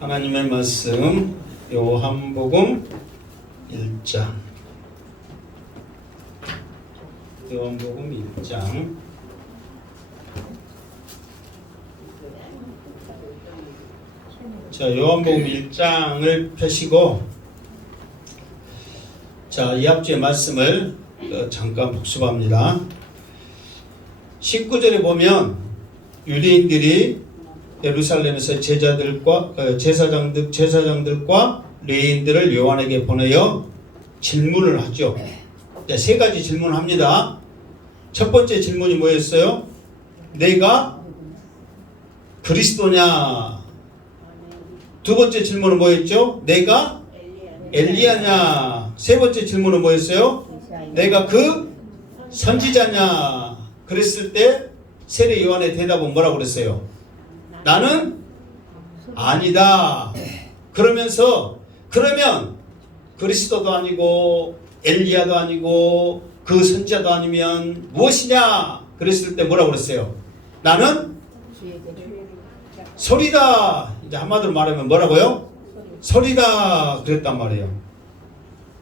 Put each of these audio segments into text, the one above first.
하나님의 말씀 요한복음 1장 요한복음 1장 자, 요한복음 1장을 펴시고 자, 이 앞주의 말씀을 잠깐 복습합니다. 19절에 보면 유대인들이 예루살렘에서 제사장들과 레위인들을 요한에게 보내어 질문을 하죠. 자, 세 가지 질문을 합니다. 첫 번째 질문이 뭐였어요? 내가 그리스도냐? 두 번째 질문은 뭐였죠? 내가 엘리야냐? 세 번째 질문은 뭐였어요? 내가 그 선지자냐? 그랬을 때 세례 요한의 대답은 뭐라고 그랬어요? 나는 아니다. 그러면서 그러면 그리스도도 아니고 엘리야도 아니고 그 선지자도 아니면 무엇이냐? 그랬을 때 뭐라고 그랬어요? 나는 소리다. 이제 한마디로 말하면 뭐라고요? 소리다. 그랬단 말이에요.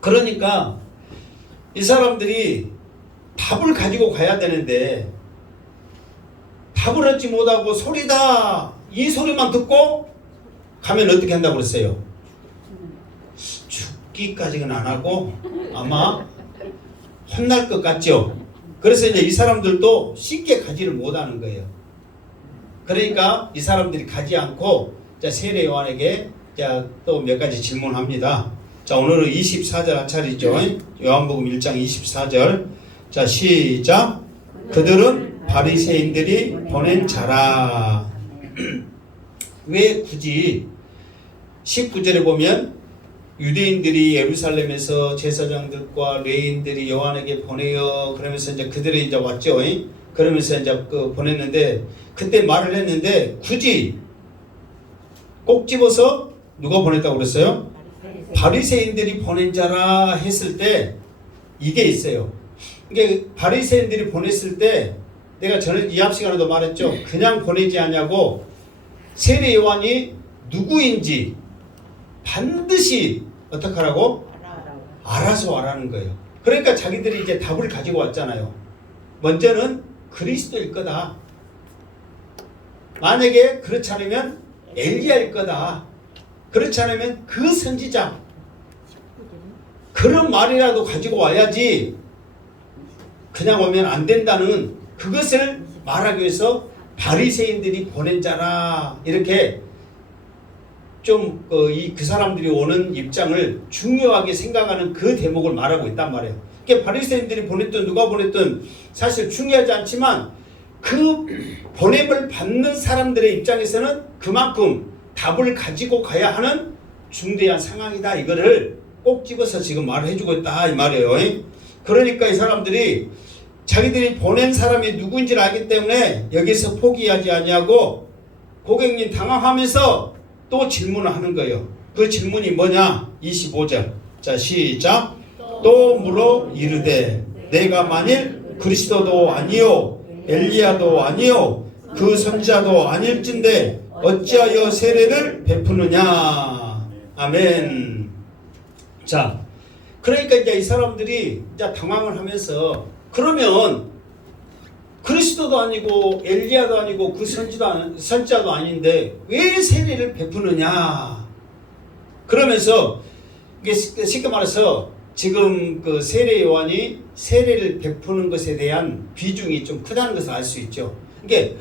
그러니까 이 사람들이 답을 가지고 가야 되는데 답을 얻지 못하고 소리다. 이 소리만 듣고 가면 어떻게 한다고 그랬어요? 죽기까지는 안 하고 아마 혼날 것 같죠? 그래서 이제 이 사람들도 쉽게 가지를 못하는 거예요. 그러니까 이 사람들이 가지 않고 자, 세례 요한에게 또 몇 가지 질문합니다. 자, 오늘은 24절 한 차례죠. 요한복음 1장 24절. 자, 시작. 그들은 바리새인들이 보낸 자라. 왜 굳이 19절에 보면 유대인들이 예루살렘에서 제사장들과 레위인들이 요한에게 보내요. 그러면서 이제 그들이 이제 왔죠. 그러면서 이제 보냈는데 그때 말을 했는데 굳이 꼭 집어서 누가 보냈다고 그랬어요? 바리새인들이 보낸 자라 했을 때 이게 있어요. 이게 바리새인들이 보냈을 때 내가 전에 이 앞 시간에도 말했죠. 그냥 보내지 않냐고 세례 요한이 누구인지 반드시 어떻게 하라고? 알아서 와라는 거예요. 그러니까 자기들이 이제 답을 가지고 왔잖아요. 먼저는 그리스도일 거다. 만약에 그렇지 않으면 엘리야일 거다. 그렇지 않으면 그 선지자. 그런 말이라도 가지고 와야지 그냥 오면 안 된다는 그것을 말하기 위해서 바리새인들이 보낸 자라 이렇게 좀 그 사람들이 오는 입장을 중요하게 생각하는 그 대목을 말하고 있단 말이에요. 그러니까 바리새인들이 보냈든 누가 보냈든 사실 중요하지 않지만 그 보냄을 받는 사람들의 입장에서는 그만큼 답을 가지고 가야 하는 중대한 상황이다. 이거를 꼭 집어서 지금 말을 해주고 있다 이 말이에요. 그러니까 이 사람들이 자기들이 보낸 사람이 누구인지를 알기 때문에 여기서 포기하지 아니하고 고객님 당황하면서 또 질문을 하는 거예요. 그 질문이 뭐냐? 25절. 자, 시작. 또 물어 이르되 내가 만일 그리스도도 아니요 엘리야도 아니요 그 선지자도 아닐진데 어찌하여 세례를 베푸느냐? 아멘. 자, 그러니까 이제 이 사람들이 이제 당황을 하면서 그러면 그리스도도 아니고 엘리야도 아니고 그 선지자도 아닌데 왜 세례를 베푸느냐? 그러면서 이게 쉽게 말해서 지금 그 세례 요한이 세례를 베푸는 것에 대한 비중이 좀 크다는 것을 알 수 있죠. 이게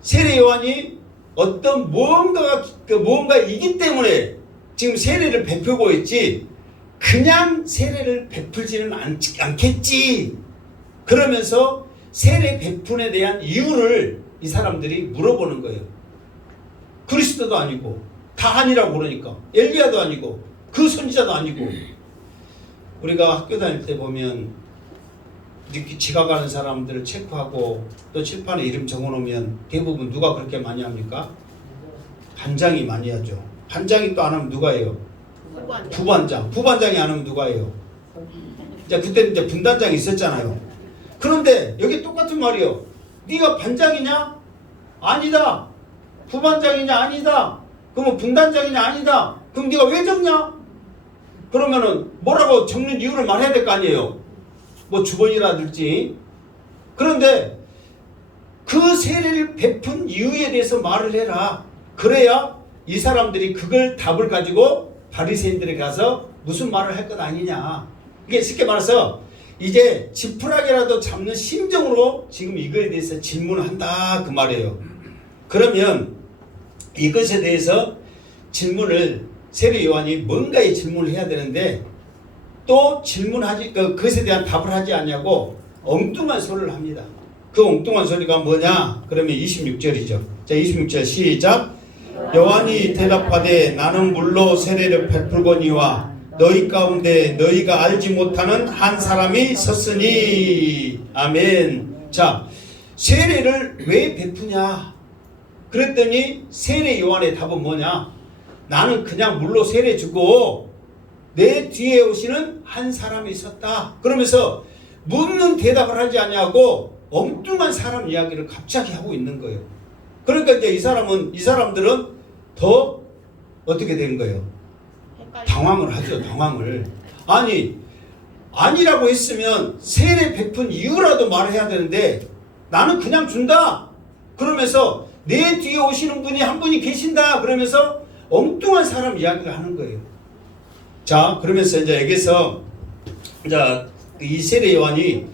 세례 요한이 어떤 무언가이기 때문에 지금 세례를 베푸고 있지 그냥 세례를 베풀지는 않겠지. 그러면서 세례 베푼에 대한 이유를 이 사람들이 물어보는 거예요. 그리스도도 아니고 다 아니라고 그러니까 엘리야도 아니고 그 선지자도 아니고 우리가 학교 다닐 때 보면 이렇게 지각하는 사람들을 체크하고 또 칠판에 이름 적어놓으면 대부분 누가 그렇게 많이 합니까? 반장이 많이 하죠. 반장이 또 안 하면 누가 해요? 부반장. 부반장이 안 하면 누가 해요? 자, 그때 이제 분단장이 있었잖아요. 그런데 여기 똑같은 말이에요. 네가 반장이냐? 아니다. 부반장이냐? 아니다. 그러면 분단장이냐? 아니다. 그럼 네가 왜 적냐? 그러면은 뭐라고 적는 이유를 말해야 될 거 아니에요. 뭐 주번이라든지. 그런데 그 세례를 베푼 이유에 대해서 말을 해라. 그래야 이 사람들이 그걸 답을 가지고 바리새인들에 가서 무슨 말을 할 것 아니냐. 이게 쉽게 말해서 이제 지푸라기라도 잡는 심정으로 지금 이거에 대해서 질문을 한다 그 말이에요. 그러면 이것에 대해서 질문을 세례 요한이 뭔가의 질문을 해야 되는데 또 질문하지 그것에 대한 답을 하지 않냐고 엉뚱한 소리를 합니다. 그 엉뚱한 소리가 뭐냐? 그러면 26절이죠. 자, 26절 시작. 요한이 대답하되 나는 물로 세례를 베풀거니와 너희 가운데 너희가 알지 못하는 한 사람이 섰으니. 아멘. 자, 세례를 왜 베푸냐? 그랬더니 세례 요한의 답은 뭐냐? 나는 그냥 물로 세례 주고 내 뒤에 오시는 한 사람이 있었다. 그러면서 묻는 대답을 하지 않냐고 엉뚱한 사람 이야기를 갑자기 하고 있는 거예요. 그러니까 이제 이 사람들은 더 어떻게 된 거예요? 당황을 하죠. 당황을. 아니라고 했으면 세례 베푼 이유라도 말해야 되는데 나는 그냥 준다. 그러면서 내 뒤에 오시는 분이 한 분이 계신다. 그러면서 엉뚱한 사람 이야기를 하는 거예요. 자, 그러면서 이제 여기서 이 세례 요한이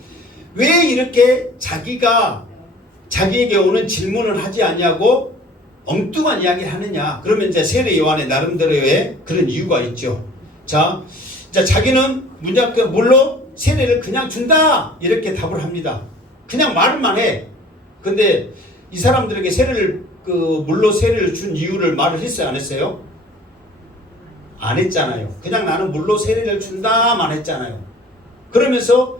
왜 이렇게 자기에게 오는 질문을 하지 않냐고 엉뚱한 이야기를 하느냐. 그러면 이제 세례 요한의 나름대로의 그런 이유가 있죠. 자, 자기는 물로 세례를 그냥 준다. 이렇게 답을 합니다. 그냥 말만 해. 근데 이 사람들에게 물로 세례를 준 이유를 말을 했어요? 안 했어요? 안 했잖아요. 그냥 나는 물로 세례를 준다만 했잖아요. 그러면서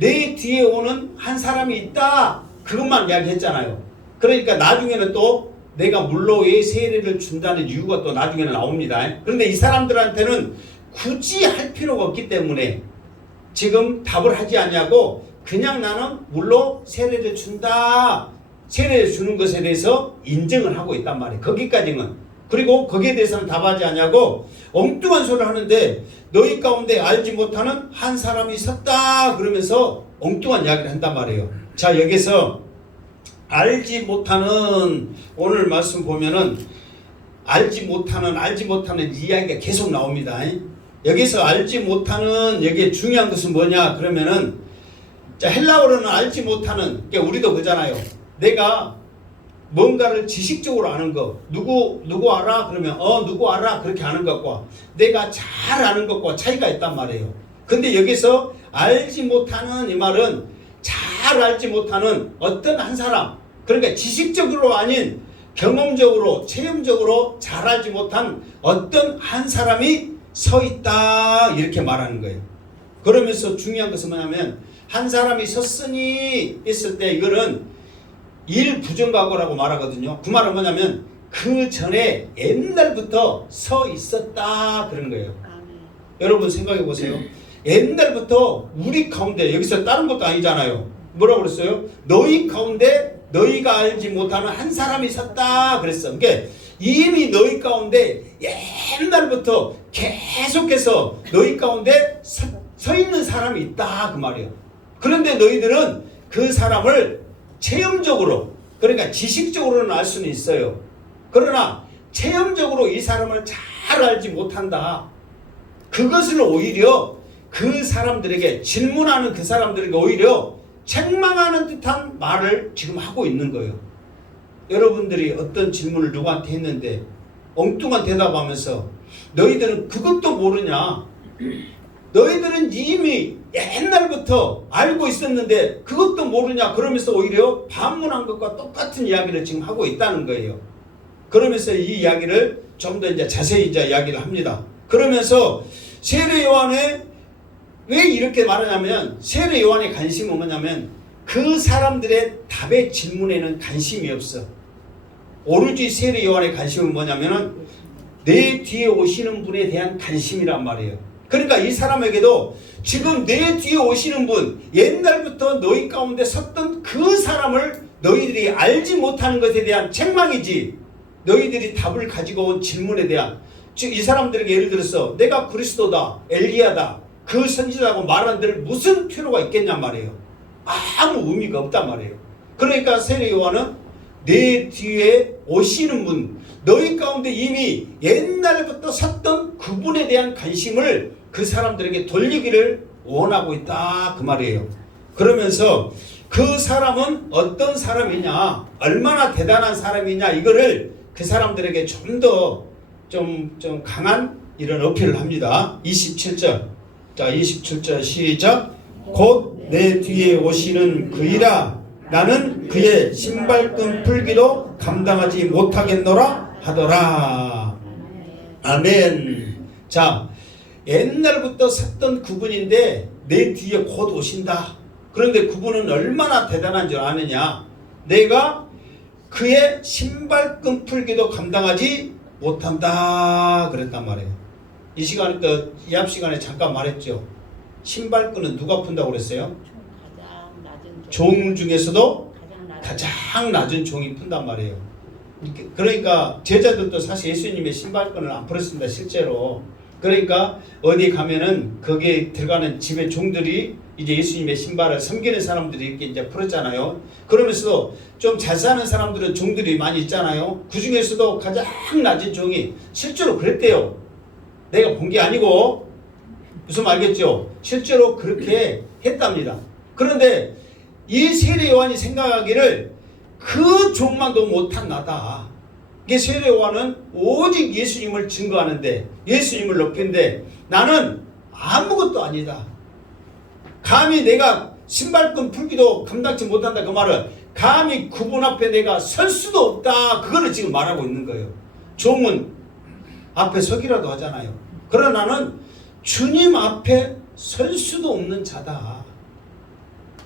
내 뒤에 오는 한 사람이 있다. 그것만 이야기했잖아요. 그러니까 나중에는 또 내가 물로 왜 세례를 준다는 이유가 또 나중에는 나옵니다. 그런데 이 사람들한테는 굳이 할 필요가 없기 때문에 지금 답을 하지 않냐고 그냥 나는 물로 세례를 준다. 세례를 주는 것에 대해서 인정을 하고 있단 말이에요. 거기까지는. 그리고 거기에 대해서는 답하지 않냐고 엉뚱한 소리를 하는데 너희 가운데 알지 못하는 한 사람이 섰다. 그러면서 엉뚱한 이야기를 한단 말이에요. 자, 여기서 알지 못하는 오늘 말씀 보면은 알지 못하는 이야기가 계속 나옵니다. 여기서 알지 못하는 여기에 중요한 것은 뭐냐? 그러면은 자, 헬라어로는 알지 못하는 그러니까 우리도 그잖아요. 내가 뭔가를 지식적으로 아는 거 누구 알아? 그러면 누구 알아? 그렇게 아는 것과 내가 잘 아는 것과 차이가 있단 말이에요. 근데 여기서 알지 못하는 이 말은 잘 알지 못하는 어떤 한 사람, 그러니까 지식적으로 아닌 경험적으로 체험적으로 잘 알지 못한 어떤 한 사람이 서 있다 이렇게 말하는 거예요. 그러면서 중요한 것은 뭐냐면 한 사람이 섰으니 있을 때 이거는 일부정각오라고 말하거든요. 그 말은 뭐냐면 그 전에 옛날부터 서 있었다 그런 거예요. 여러분 생각해 보세요. 옛날부터 우리 가운데 여기서 다른 것도 아니잖아요. 뭐라고 그랬어요? 너희 가운데 너희가 알지 못하는 한 사람이 섰다 그랬어. 그러니까 이미 너희 가운데 옛날부터 계속해서 너희 가운데 서 있는 사람이 있다 그 말이에요. 그런데 너희들은 그 사람을 체험적으로 그러니까 지식적으로는 알 수는 있어요. 그러나 체험적으로 이 사람을 잘 알지 못한다. 그것을 오히려 그 사람들에게 질문하는 그 사람들에게 오히려 책망하는 듯한 말을 지금 하고 있는 거예요. 여러분들이 어떤 질문을 누구한테 했는데 엉뚱한 대답하면서 너희들은 그것도 모르냐? 너희들은 이미 옛날부터 알고 있었는데 그것도 모르냐? 그러면서 오히려 반문한 것과 똑같은 이야기를 지금 하고 있다는 거예요. 그러면서 이 이야기를 좀 더 이제 자세히 이제 이야기를 합니다. 그러면서 세례 요한의 왜 이렇게 말하냐면 세례 요한의 관심은 뭐냐면 그 사람들의 답의 질문에는 관심이 없어. 오로지 세례 요한의 관심은 뭐냐면은 내 뒤에 오시는 분에 대한 관심이란 말이에요. 그러니까 이 사람에게도 지금 내 뒤에 오시는 분, 옛날부터 너희 가운데 섰던 그 사람을 너희들이 알지 못하는 것에 대한 책망이지 너희들이 답을 가지고 온 질문에 대한, 즉 이 사람들에게 예를 들어서 내가 그리스도다, 엘리야다, 그 선지자라고 말하는데 무슨 필요가 있겠냔 말이에요. 아무 의미가 없단 말이에요. 그러니까 세례 요한은 내 뒤에 오시는 분, 너희 가운데 이미 옛날부터 섰던 그분에 대한 관심을 그 사람들에게 돌리기를 원하고 있다 그 말이에요. 그러면서 그 사람은 어떤 사람이냐, 얼마나 대단한 사람이냐, 이거를 그 사람들에게 좀 더 좀 강한 이런 어필을 합니다. 27절. 자, 27절 시작. 곧 내 뒤에 오시는 그이라 나는 그의 신발끈 풀기도 감당하지 못하겠노라 하더라. 아멘. 자, 옛날부터 섰던 그분인데 내 뒤에 곧 오신다. 그런데 그분은 얼마나 대단한 줄 아느냐. 내가 그의 신발끈 풀기도 감당하지 못한다 그랬단 말이에요. 이 시간, 이 앞 시간에 잠깐 말했죠. 신발끈은 누가 푼다고 그랬어요? 종 중에서도 가장 낮은 종이 푼단 말이에요. 그러니까 제자들도 사실 예수님의 신발끈을 안 풀었습니다, 실제로. 그러니까 어디 가면은 거기에 들어가는 집의 종들이 이제 예수님의 신발을 섬기는 사람들이 이렇게 이제 풀었잖아요. 그러면서도 좀 잘 사는 사람들은 종들이 많이 있잖아요. 그 중에서도 가장 낮은 종이 실제로 그랬대요. 내가 본 게 아니고, 무슨 말 알겠죠? 실제로 그렇게 했답니다. 그런데 이 세례 요한이 생각하기를 그 종만도 못한 나다. 이게 세례 요한은 오직 예수님을 증거하는데, 예수님을 높이는데 나는 아무것도 아니다. 감히 내가 신발끈 풀기도 감당치 못한다 그 말은 감히 그분 앞에 내가 설 수도 없다, 그거를 지금 말하고 있는 거예요. 종은 앞에 서기라도 하잖아요. 그러나 나는 주님 앞에 설 수도 없는 자다.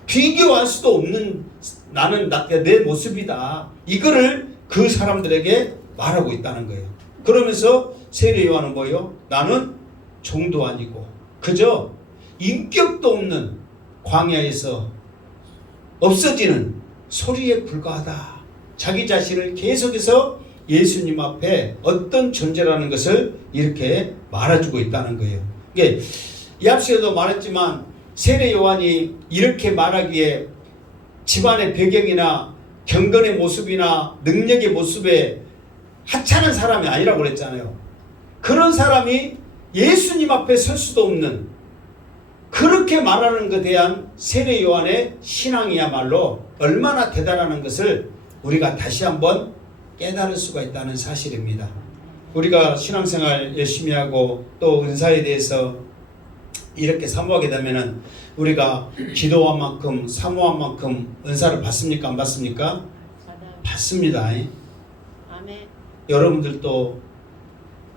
비교할 수도 없는 나는 내 모습이다. 이거를 그 사람들에게 말하고 있다는 거예요. 그러면서 세례 요한은 뭐예요? 나는 종도 아니고 그저 인격도 없는 광야에서 없어지는 소리에 불과하다. 자기 자신을 계속해서 예수님 앞에 어떤 존재라는 것을 이렇게 말해주고 있다는 거예요. 이게 이 앞서도 말했지만 세례 요한이 이렇게 말하기에 집안의 배경이나 경건의 모습이나 능력의 모습에 하찮은 사람이 아니라고 그랬잖아요. 그런 사람이 예수님 앞에 설 수도 없는, 그렇게 말하는 것에 대한 세례 요한의 신앙이야말로 얼마나 대단한 것을 우리가 다시 한번 깨달을 수가 있다는 사실입니다. 우리가 신앙생활 열심히 하고 또 은사에 대해서 이렇게 사모하게 되면은 우리가 기도한 만큼 사모한 만큼 은사를 받습니까? 안 받습니까? 받습니다. 아멘. 여러분들도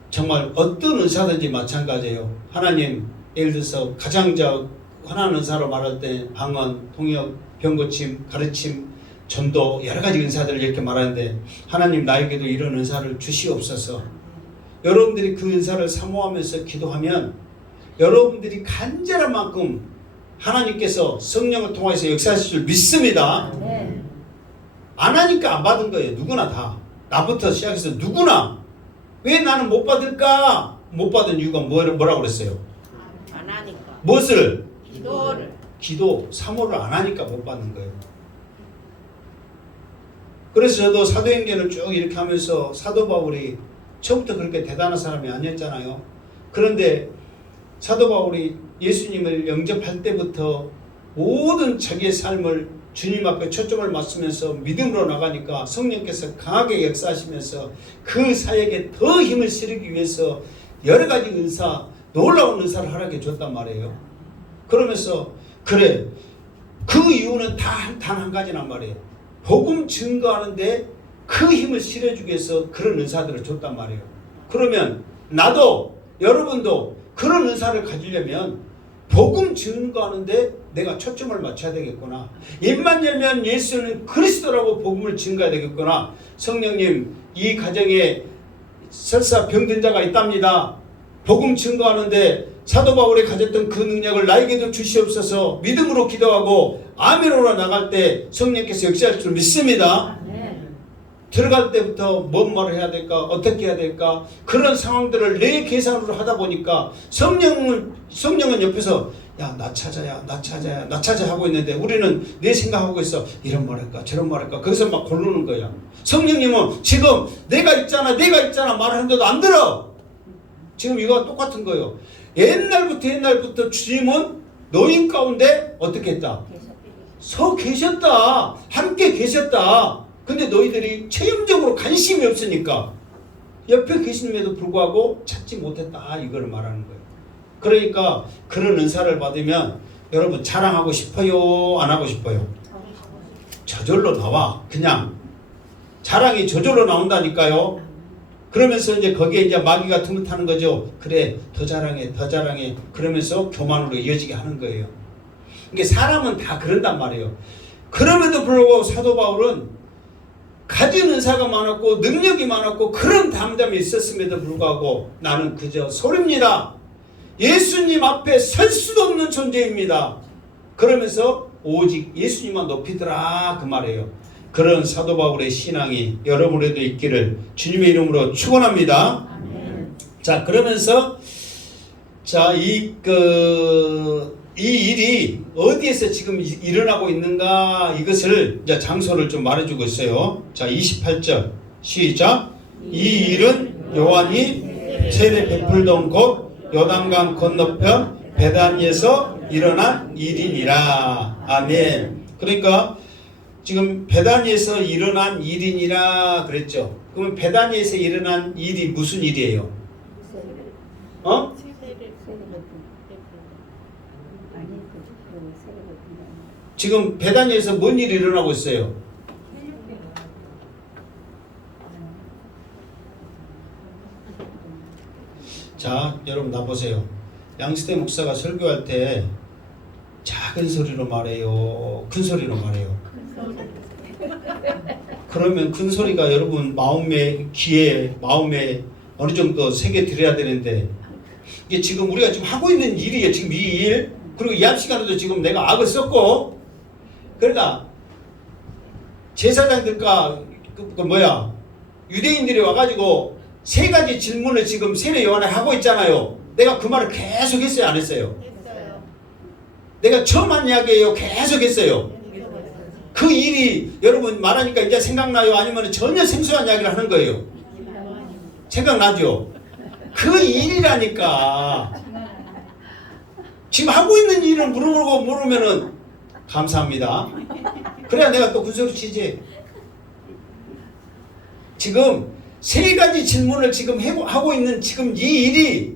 정말 어떤 은사든지 마찬가지예요. 하나님, 예를 들어서 가장 흔한 은사로 말할 때 방언, 통역, 병고침, 가르침, 전도, 여러 가지 은사들을 이렇게 말하는데 하나님 나에게도 이런 은사를 주시옵소서. 여러분들이 그 은사를 사모하면서 기도하면 여러분들이 간절한 만큼 하나님께서 성령을 통해서 역사하실 줄 믿습니다. 네. 안 하니까 안 받은 거예요. 누구나 다. 나부터 시작해서 누구나. 왜 나는 못 받을까? 못 받은 이유가 뭐라고 그랬어요? 안 하니까. 무엇을? 기도를. 기도, 사모를 안 하니까 못 받는 거예요. 그래서 저도 사도행전을 쭉 이렇게 하면서 사도 바울이 처음부터 그렇게 대단한 사람이 아니었잖아요. 그런데 사도 바울이 예수님을 영접할 때부터 모든 자기의 삶을 주님 앞에 초점을 맞추면서 믿음으로 나가니까 성령께서 강하게 역사하시면서 그 사역에 더 힘을 실으기 위해서 여러 가지 은사, 놀라운 은사를 허락해 줬단 말이에요. 그러면서 그래, 그 이유는 단 한 가지란 말이에요. 복음 증거하는데 그 힘을 실어주기 위해서 그런 은사들을 줬단 말이에요. 그러면 나도 여러분도 그런 은사를 가지려면 복음 증거하는데 내가 초점을 맞춰야 되겠구나. 입만 열면 예수는 그리스도라고 복음을 증거해야 되겠구나. 성령님, 이 가정에 설사 병든 자가 있답니다. 복음 증거하는데 사도 바울이 가졌던 그 능력을 나에게도 주시옵소서. 믿음으로 기도하고 아멘으로 나갈 때 성령께서 역사할 줄 믿습니다. 들어갈 때부터 뭔 말을 해야 될까, 어떻게 해야 될까, 그런 상황들을 내 계산으로 하다 보니까 성령은 옆에서 야, 나 찾아야, 나 찾아야, 나 찾아 하고 있는데 우리는 내 생각하고 있어. 이런 말 할까, 저런 말 할까. 거기서 막 고르는 거야. 성령님은 지금 내가 있잖아 말하는데도 안 들어. 지금 이거 똑같은 거예요. 옛날부터 주님은 너희 가운데 어떻게 했다? 서 계셨다. 함께 계셨다. 근데 너희들이 체험적으로 관심이 없으니까 옆에 계심에도 불구하고 찾지 못했다. 이걸 말하는 거예요. 그러니까 그런 은사를 받으면 여러분 자랑하고 싶어요? 안 하고 싶어요? 저절로 나와. 그냥 자랑이 저절로 나온다니까요. 그러면서 이제 거기에 이제 마귀가 틈을 거죠. 그래, 더 자랑해, 더 자랑해. 그러면서 교만으로 이어지게 하는 거예요. 이게 사람은 다 그런단 말이에요. 그럼에도 불구하고 사도 바울은 가진 은사가 많았고 능력이 많았고 그런 담담이 있었음에도 불구하고 나는 그저 소리입니다. 예수님 앞에 설 수도 없는 존재입니다. 그러면서 오직 예수님만 높이더라 그 말이에요. 그런 사도 바울의 신앙이 여러분에도 있기를 주님의 이름으로 축원합니다. 자, 그러면서 자, 이 일이 어디에서 지금 일어나고 있는가 이것을 이제 장소를 좀 말해주고 있어요. 자, 28절 시작. 이 일은 요한이 세례 베풀던 곳 요단강 건너편 베다니에서 일어난 일이니라. 아멘. 그러니까 지금 베다니에서 일어난 일이니라 그랬죠. 그러면 베다니에서 일어난 일이 무슨 일이에요? 어? 지금 베다니에서 뭔 일이 일어나고 있어요? 자, 여러분 나 보세요. 양시대 목사가 설교할 때 작은 소리로 말해요? 큰 소리로 말해요? 그러면 큰 소리가 여러분 귀에 마음에 어느 정도 새겨 드려야 되는데 이게 지금 우리가 지금 하고 있는 일이에요. 지금 이 일. 그리고 이 앞 시간에도 지금 내가 악을 썼고 그러니까 제사장들과 유대인들이 와가지고 세 가지 질문을 지금 세례 요한에 하고 있잖아요. 내가 그 말을 계속 했어요, 안 했어요? 했어요. 내가 처음 한 이야기예요. 계속 했어요. 그 일이 여러분 말하니까 이제 생각나요? 아니면 전혀 생소한 이야기를 하는 거예요? 생각나죠? 그 일이라니까. 지금 하고 있는 일을 물으면은 감사합니다. 그래야 내가 또 군소리 치지. 지금 세 가지 질문을 지금 하고 있는 지금 이 일이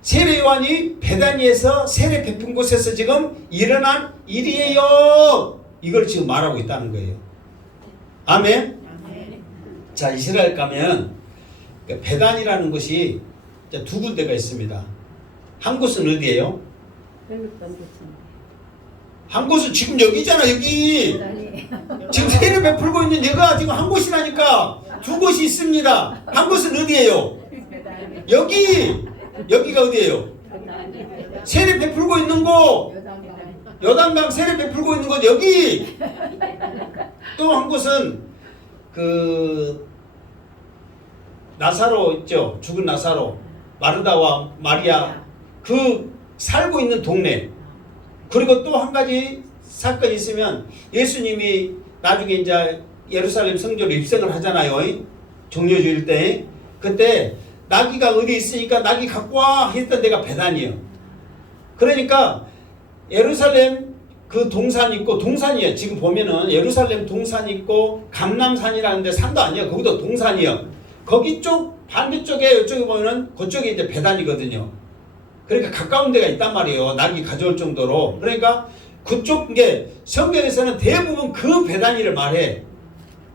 세례 요한이 베다니에서 세례 베푼 곳에서 지금 일어난 일이에요. 이걸 지금 말하고 있다는 거예요. 아멘. 자, 이스라엘 가면 베단이라는 곳이 두 군데가 있습니다. 한 곳은 어디예요? 한 곳은 지금 여기잖아. 여기 지금 세례 베풀고 있는 여기가 지금 한 곳이라니까. 두 곳이 있습니다. 한 곳은 어디예요? 여기가 어디예요? 세례 베풀고 있는 곳 요단강 세례 베풀고 있는 곳 여기. 또 한 곳은 그 나사로 있죠. 죽은 나사로 마르다와 마리아 그 살고 있는 동네. 그리고 또 한 가지 사건이 있으면 예수님이 나중에 이제 예루살렘 성전으로 입성을 하잖아요. 종려주일 때. 그때 나귀가 어디 있으니까 나귀 갖고 와 했던 데가 베단이에요. 그러니까 예루살렘 그 동산이 있고 동산이에요. 지금 보면은 예루살렘 동산이 있고 감람산이라는데 산도 아니에요. 거기도 동산이에요. 거기 쪽 반대쪽에 이쪽에 보면은 그쪽에 이제 베단이거든요. 그러니까 가까운 데가 있단 말이에요. 낙이 가져올 정도로. 그러니까 그쪽 게 성경에서는 대부분 그 베다니를 말해.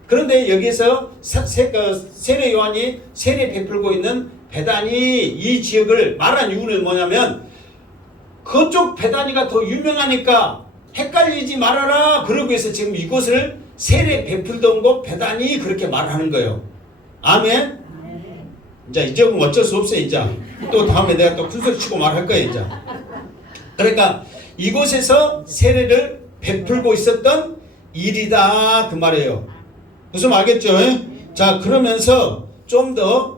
그런데 여기서 세례 요한이 세례 베풀고 있는 베다니 이 지역을 말한 이유는 뭐냐면 그쪽 베다니가 더 유명하니까 헷갈리지 말아라. 그러고 해서 지금 이곳을 세례 베풀던 곳 베다니 그렇게 말하는 거예요. 아멘. 이제 이제 어쩔 수 없어요. 이제 또 다음에 내가 또 큰소리 치고 말할 거예요. 이제. 그러니까 이곳에서 세례를 베풀고 있었던 일이다 그 말이에요. 무슨 알겠죠? 자, 그러면서 좀 더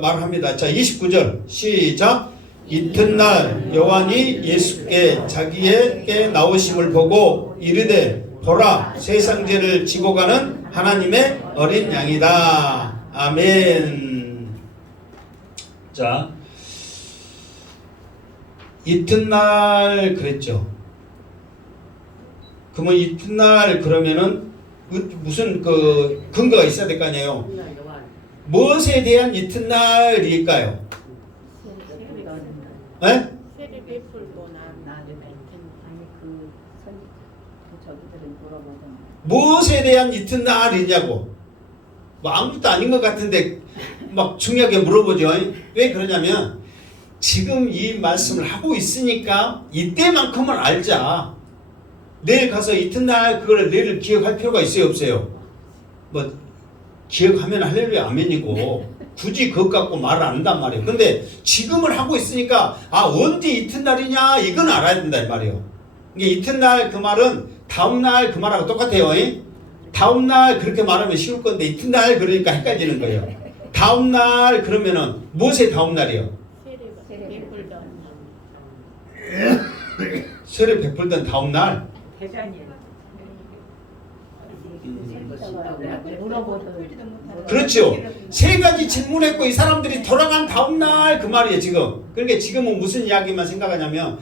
말합니다. 자, 29절 시작. 이튿날 요한이 예수께 자기에게 나오심을 보고 이르되 보라 세상죄를 지고 가는 하나님의 어린 양이다. 아멘. 자, 이튿날 그랬죠. 그러면 이튿날 그러면은 무슨 그 근거가 있어야 될 거 아니에요. 무엇에 대한 이튿날일까요? 네? 세례 베풀고 난 저기들은 물어보잖아. 무엇에 대한 이튿날이냐고. 뭐 아무것도 아닌 것 같은데 막 중요하게 물어보죠. 왜 그러냐면 지금 이 말씀을 하고 있으니까 이때만큼은 알자. 내일 가서 이튿날 그걸 내일 기억할 필요가 있어요, 없어요? 뭐 기억하면 할렐루야 아멘이고 굳이 그것 갖고 말을 안 한단 말이에요. 근데 지금을 하고 있으니까 언제 이튿날이냐 이건 알아야 된다 이 말이에요. 이게 이튿날 그 말은 다음날 그 말하고 똑같아요. 다음날 그렇게 말하면 쉬울 건데 이튿날 그러니까 헷갈리는 거예요. 다음날 그러면은 무엇의 다음날이요? 세례 베풀던 세례 베풀던 다음날. 대전이에요. 그렇죠. 세 가지 질문했고 이 사람들이 돌아간 다음날 그 말이에요 지금. 그러니까 지금은 무슨 이야기만 생각하냐면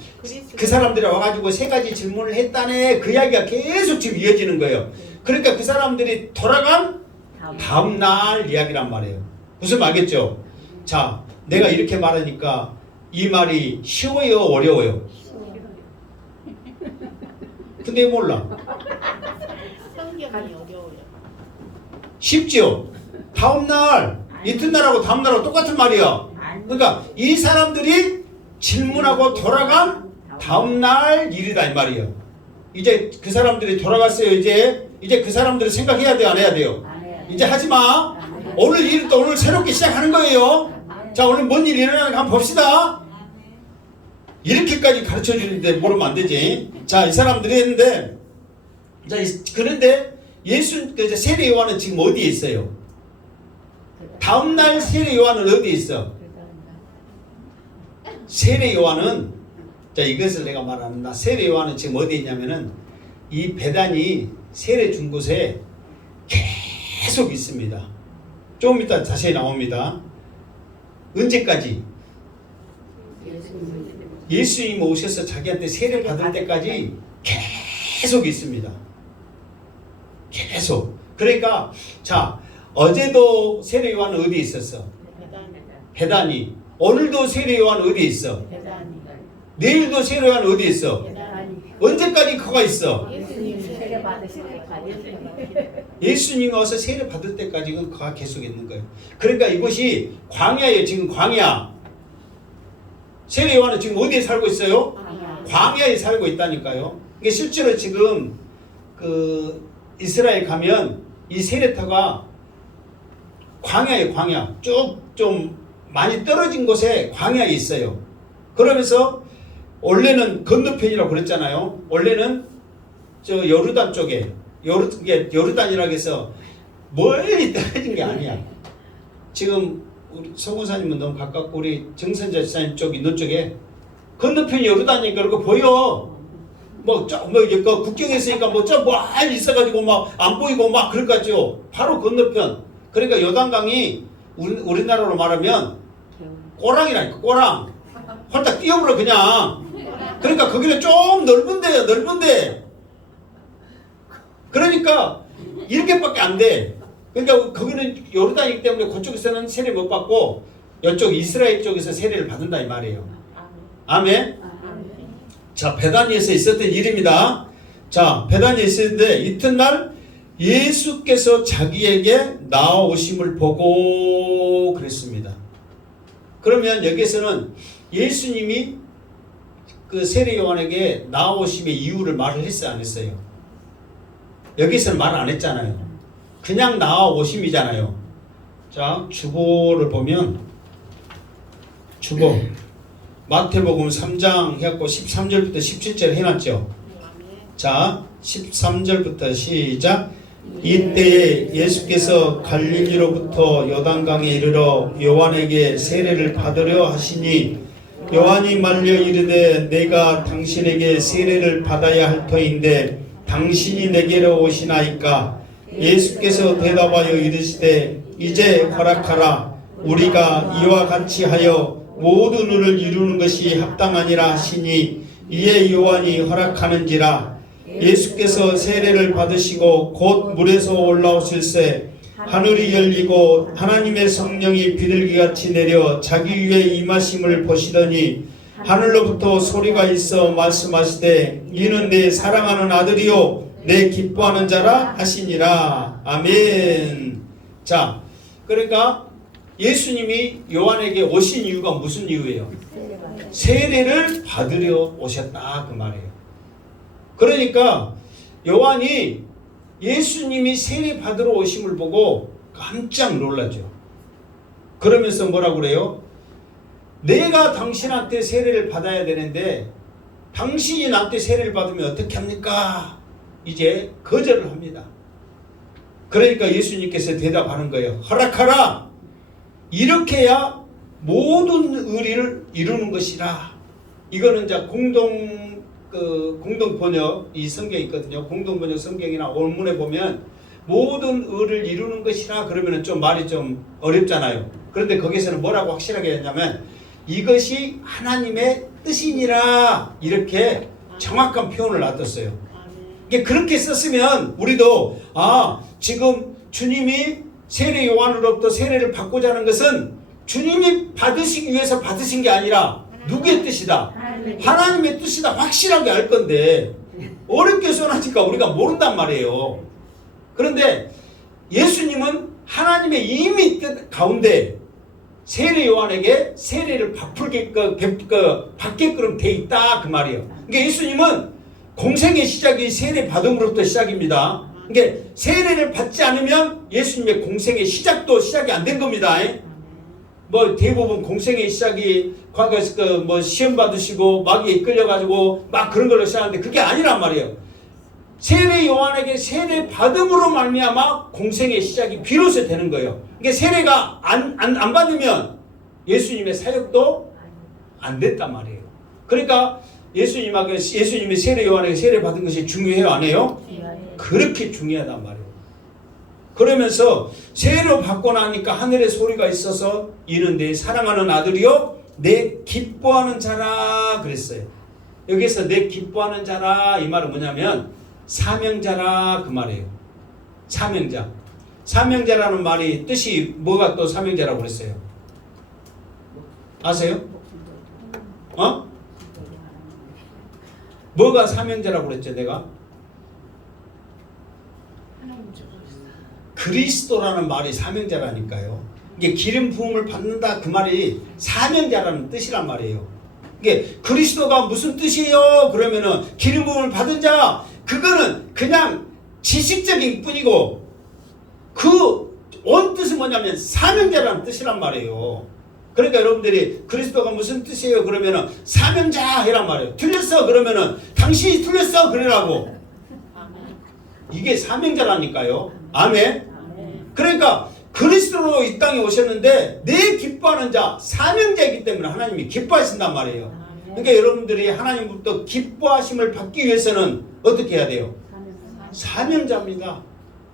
그 사람들이 와가지고 세 가지 질문을 했다네 그 이야기가 계속 지금 이어지는 거예요. 그러니까 그 사람들이 돌아간 다음날 이야기란 말이에요. 무슨 말겠죠? 자, 내가 이렇게 말하니까 이 말이 쉬워요 어려워요? 근데 몰라. 성경이 어려워요. 쉽죠? 다음날 이튿날하고 다음날하고 똑같은 말이야. 그러니까 이 사람들이 질문하고 돌아간 다음날 일이다 이 말이에요. 이제 그 사람들이 돌아갔어요. 이제 그 사람들이 생각해야 돼요 안 해야 돼요? 이제 하지마. 오늘 일은 또 오늘 새롭게 시작하는 거예요. 자, 오늘 뭔 일이 일어나는지 한번 봅시다. 이렇게까지 가르쳐 주는데 모르면 안 되지. 자, 이 사람들이 했는데, 자, 그런데 세례 요한은 지금 어디에 있어요? 다음날 세례 요한은 어디에 있어? 세례 요한은, 자, 이것을 내가 말한다. 세례 요한은 지금 어디에 있냐면은, 이 베단이 세례 준 곳에 계속 있습니다. 조금 이따 자세히 나옵니다. 언제까지? 예수님 오셔서 자기한테 세례 받을 때까지 계속 있습니다. 계속. 그러니까 자, 어제도 세례 요한은 어디 있었어? 베다니. 오늘도 세례 요한은 어디 있어? 내일도 세례 요한은 어디 있어? 언제까지 그가 있어? 예수님이 와서 세례 받을 때까지 그가 계속 있는 거예요. 그러니까 이곳이 광야예요. 지금 광야. 세례 요한은 지금 어디에 살고 있어요? 광야에 살고 있다니까요. 이게 실제로 지금 그 이스라엘 가면 이 세례터가 광야에 광야 쭉 좀 많이 떨어진 곳에 광야에 있어요. 그러면서 원래는 건너편이라고 그랬잖아요. 원래는 저 요르단 쪽에 요르단이라고 해서 멀리 떨어진 게 아니야. 지금 우리 서구사님은 너무 가깝고 우리 정선자 지사님 쪽 있는 쪽에 건너편이 요르단이니까 그렇게 보여. 그 국경에 있으니까 저 멀리 있어가지고 막 안 보이고 막 그럴 것 같죠. 바로 건너편. 그러니까 요단강이 우리나라로 말하면 꼬랑이라니까 꼬랑. 홀딱 뛰어버려 그냥. 그러니까 거기는 좀 넓은데요 넓은데. 그러니까 이렇게밖에 안 돼. 그러니까 거기는 요르단이기 때문에 그쪽에서는 세례 못 받고 이쪽 이스라엘 쪽에서 세례를 받는다 이 말이에요. 아멘. 자, 베다니에서 있었던 일입니다. 자, 베다니에 있었는데 이튿날 예수께서 자기에게 나오심을 보고 그랬습니다. 그러면 여기에서는 예수님이 그 세례 요한에게 나오심의 이유를 말을 했어요 안 했어요? 여기서는 말을 안 했잖아요. 그냥 나오심이잖아요. 자, 주보를 보면 주보 마태복음 3장 해갖고 13절부터 17절 해놨죠. 자, 13절부터 시작. 이때에 예수께서 갈릴리로부터 요단강에 이르러 요한에게 세례를 받으려 하시니 요한이 말려 이르되 내가 당신에게 세례를 받아야 할 터인데 당신이 내게로 오시나이까. 예수께서 대답하여 이르시되 이제 허락하라. 우리가 이와 같이 하여 모든 의를 이루는 것이 합당하니라 하시니 이에 요한이 허락하는지라. 예수께서 세례를 받으시고 곧 물에서 올라오실새 하늘이 열리고 하나님의 성령이 비둘기같이 내려 자기 위에 임하심을 보시더니 하늘로부터 소리가 있어 말씀하시되 이는 내 사랑하는 아들이요 내 기뻐하는 자라 하시니라. 아멘. 자, 그러니까 예수님이 요한에게 오신 이유가 무슨 이유예요? 세례를 받으려 오셨다 그 말이에요. 그러니까 요한이 예수님이 세례 받으러 오심을 보고 깜짝 놀라죠. 그러면서 뭐라고 그래요? 내가 당신한테 세례를 받아야 되는데 당신이 나한테 세례를 받으면 어떻게 합니까? 이제 거절을 합니다. 그러니까 예수님께서 대답하는 거예요. 허락하라. 이렇게 해야 모든 의리를 이루는 것이라. 이거는 이제 공동 번역 이 성경이 있거든요. 공동 번역 성경이나 원문에 보면 모든 의를 이루는 것이라 그러면은 좀 말이 좀 어렵잖아요. 그런데 거기서는 뭐라고 확실하게 했냐면 이것이 하나님의 뜻이니라 이렇게 정확한 표현을 놔뒀어요. 이게 그렇게 썼으면 우리도 지금 주님이 세례 요한으로부터 세례를 받고자 하는 것은 주님이 받으시기 위해서 받으신 게 아니라 누구의 뜻이다? 하나님의 뜻이다 확실하게 알 건데 어렵게 써놨으니까 우리가 모른단 말이에요. 그런데 예수님은 하나님의 이미 뜻 가운데 세례 요한에게 세례를 받게끔 돼 있다 그 말이에요. 그러니까 예수님은 공생의 시작이 세례 받음으로부터 시작입니다. 그러니까 세례를 받지 않으면 예수님의 공생의 시작도 시작이 안 된 겁니다. 뭐 대부분 공생의 시작이 과거에 뭐 시험 받으시고 마귀에 이끌려가지고 막 그런 걸로 시작하는데 그게 아니란 말이에요. 세례 요한에게 세례 받음으로 말미암아 공생의 시작이 비로소 되는 거예요. 그러니까 세례가 안 받으면 사역도 안 됐단 말이에요. 그러니까 예수님이 세례 요한에게 세례 받은 것이 중요해요, 안 해요? 그렇게 중요하단 말이에요. 그러면서 세례를 받고 나니까 하늘에 소리가 있어서 이는 내 사랑하는 아들이요 내 기뻐하는 자라 그랬어요. 여기서 내 기뻐하는 자라 이 말은 뭐냐면 사명자라 그 말이에요. 사명자. 사명자라는 말이 뜻이 뭐가 또 사명자라고 그랬어요? 아세요? 뭐가 사명자라고 그랬죠 내가? 그리스도라는 말이 사명자라니까요. 이게 기름 부음을 받는다 그 말이 사명자라는 뜻이란 말이에요. 이게 그리스도가 무슨 뜻이에요? 그러면은 기름 부음을 받은 자 그거는 그냥 지식적인 뿐이고 그 온 뜻은 뭐냐면 사명자라는 뜻이란 말이에요. 그러니까 여러분들이 그리스도가 무슨 뜻이에요? 그러면은 사명자 해란 말이에요. 틀렸어 그러면은 당신이 틀렸어 그러라고. 이게 사명자라니까요. 아멘. 그러니까 그리스도로 이 땅에 오셨는데 내 기뻐하는 자 사명자이기 때문에 하나님이 기뻐하신단 말이에요. 그러니까 여러분들이 하나님부터 기뻐하심을 받기 위해서는 어떻게 해야 돼요? 사명자입니다.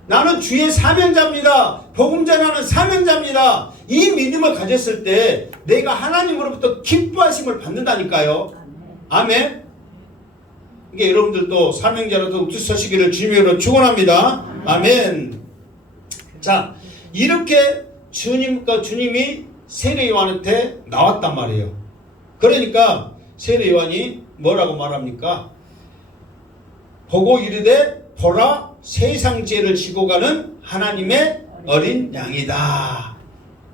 나는 주의 사명자입니다. 복음 전하는 사명자입니다. 이 믿음을 가졌을 때 내가 하나님으로부터 기뻐하심을 받는다니까요. 아멘. 이게 여러분들도 사명자로도 서시기를 주님으로 축원합니다. 아멘. 자, 이렇게 주님이 세례 요한한테 나왔단 말이에요. 그러니까 세례 요한이 뭐라고 말합니까? 보고 이르되 보라 세상 죄를 지고 가는 하나님의 어린 양이다.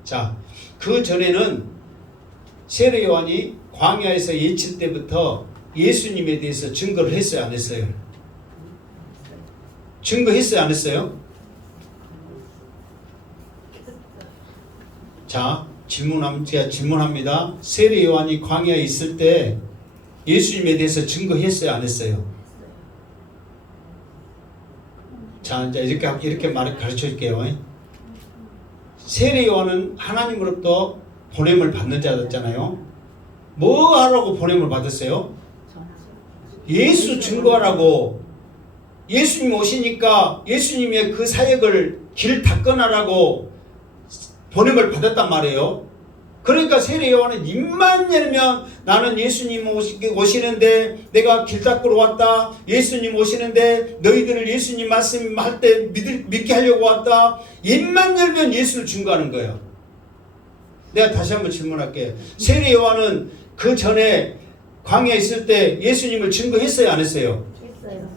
자, 그 전에는 세례 요한이 광야에서 예칠 때부터 예수님에 대해서 증거를 했어요, 안 했어요? 증거했어요, 안 했어요? 자, 제가 질문합니다. 세례 요한이 광야에 있을 때 예수님에 대해서 증거했어요, 안 했어요? 자, 이제 이렇게 말 가르쳐 줄게요. 세례 요한은 하나님으로부터 보냄을 받는 자였잖아요. 뭐 하라고 보냄을 받았어요? 예수 증거하라고. 예수님 오시니까 예수님의 그 사역을 길 닦아나라고 보냄을 받았단 말이에요. 그러니까 세례 요한은 입만 열면 나는 예수님 오시는데 내가 길 닦으러 왔다. 예수님 오시는데 너희들을 예수님 말씀할 때 믿게 하려고 왔다. 입만 열면 예수를 증거하는 거예요. 내가 다시 한번 질문할게요. 세례 요한은 그 전에 광야에 있을 때 예수님을 증거했어요, 안 했어요? 했어요.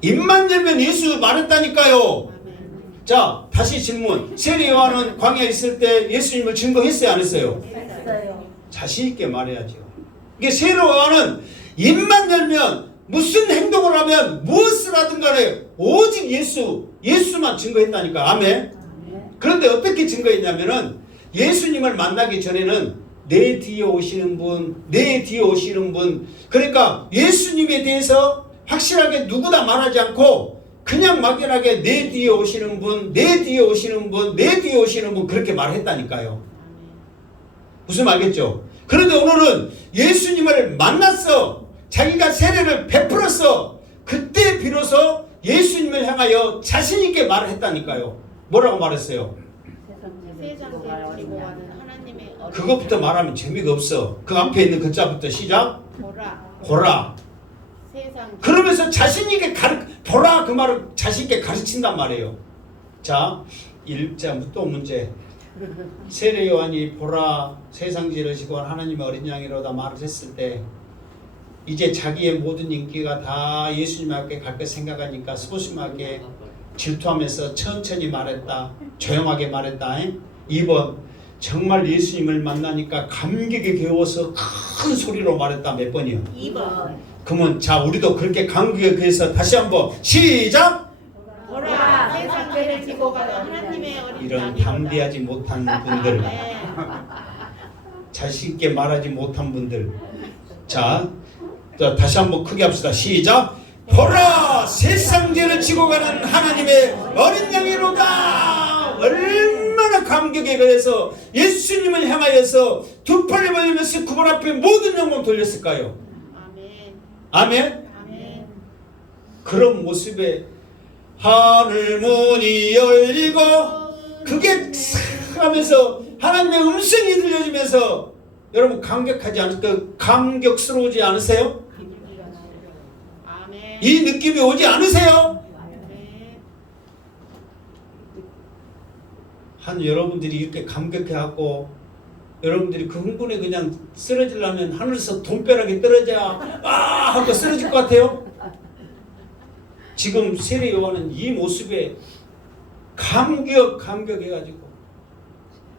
입만 열면 예수 말했다니까요. 아멘. 자, 다시 질문. 세례 요한은 광야에 있을 때 예수님을 증거했어요, 안 했어요? 했어요. 자신 있게 말해야죠. 이게 세례 요한은 입만 열면 무슨 행동을 하면 무엇을 하든 간에 오직 예수만 증거했다니까. 아멘. 그런데 어떻게 증거했냐면은 예수님을 만나기 전에는 내 뒤에 오시는 분, 그러니까 예수님에 대해서 확실하게 누구나 말하지 않고 그냥 막연하게 내 뒤에 오시는 분 그렇게 말했다니까요. 무슨 말겠죠? 그런데 오늘은 예수님을 만났어. 자기가 세례를 베풀었어. 그때 비로소 예수님을 향하여 자신있게 말을 했다니까요. 뭐라고 말했어요? 세상 죄를 지고 가는 하나님의 어린 그것부터 말하면 재미가 없어. 그 앞에 있는 글자부터 시작. 보라. 세상 그러면서 자신있게 보라 그 말을 자신있게 가르친단 말이에요. 자, 1자 또 문제. 세례 요한이 보라 세상 죄를 지고 간 하나님의 어린 양이로다 말을 했을 때 이제 자기의 모든 인기가 다 예수님 앞에 갈 것 생각하니까 소심하게 질투하면서 천천히 말했다. 조용하게 말했다. 2번 정말 예수님을 만나니까 감격에 겨워서 큰 소리로 말했다. 몇 번이요? 2번 그러면 자 우리도 그렇게 감격에 겨워서 다시 한번 시작! 보라 세상 죄를 지고 가는 하나님의 어린 이런 양이로다. 담대하지 못한 분들, 네. 자신 있게 말하지 못한 분들. 자 다시 한번 크게 합시다. 시작! 보라 세상 죄를 지고 가는 하나님의 어린 양이로다. 얼마나 감격에 걸려서 예수님을 향하여서 두 팔을 벌리면서 그분 앞에 모든 영광 돌렸을까요? 아멘. 아멘. 아멘. 그런 모습에 하늘 문이 열리고 그게 싹 하면서 하나님의 음성이 들려지면서 여러분 감격스러우지 않으세요? 아멘. 이 느낌이 오지 않으세요? 아멘. 한 여러분들이 이렇게 감격해갖고 여러분들이 그 흥분에 그냥 쓰러지려면 하늘에서 돈벼락이 떨어져야 하고 쓰러질 것 같아요? 지금 세례 요한은 이 모습에 감격해가지고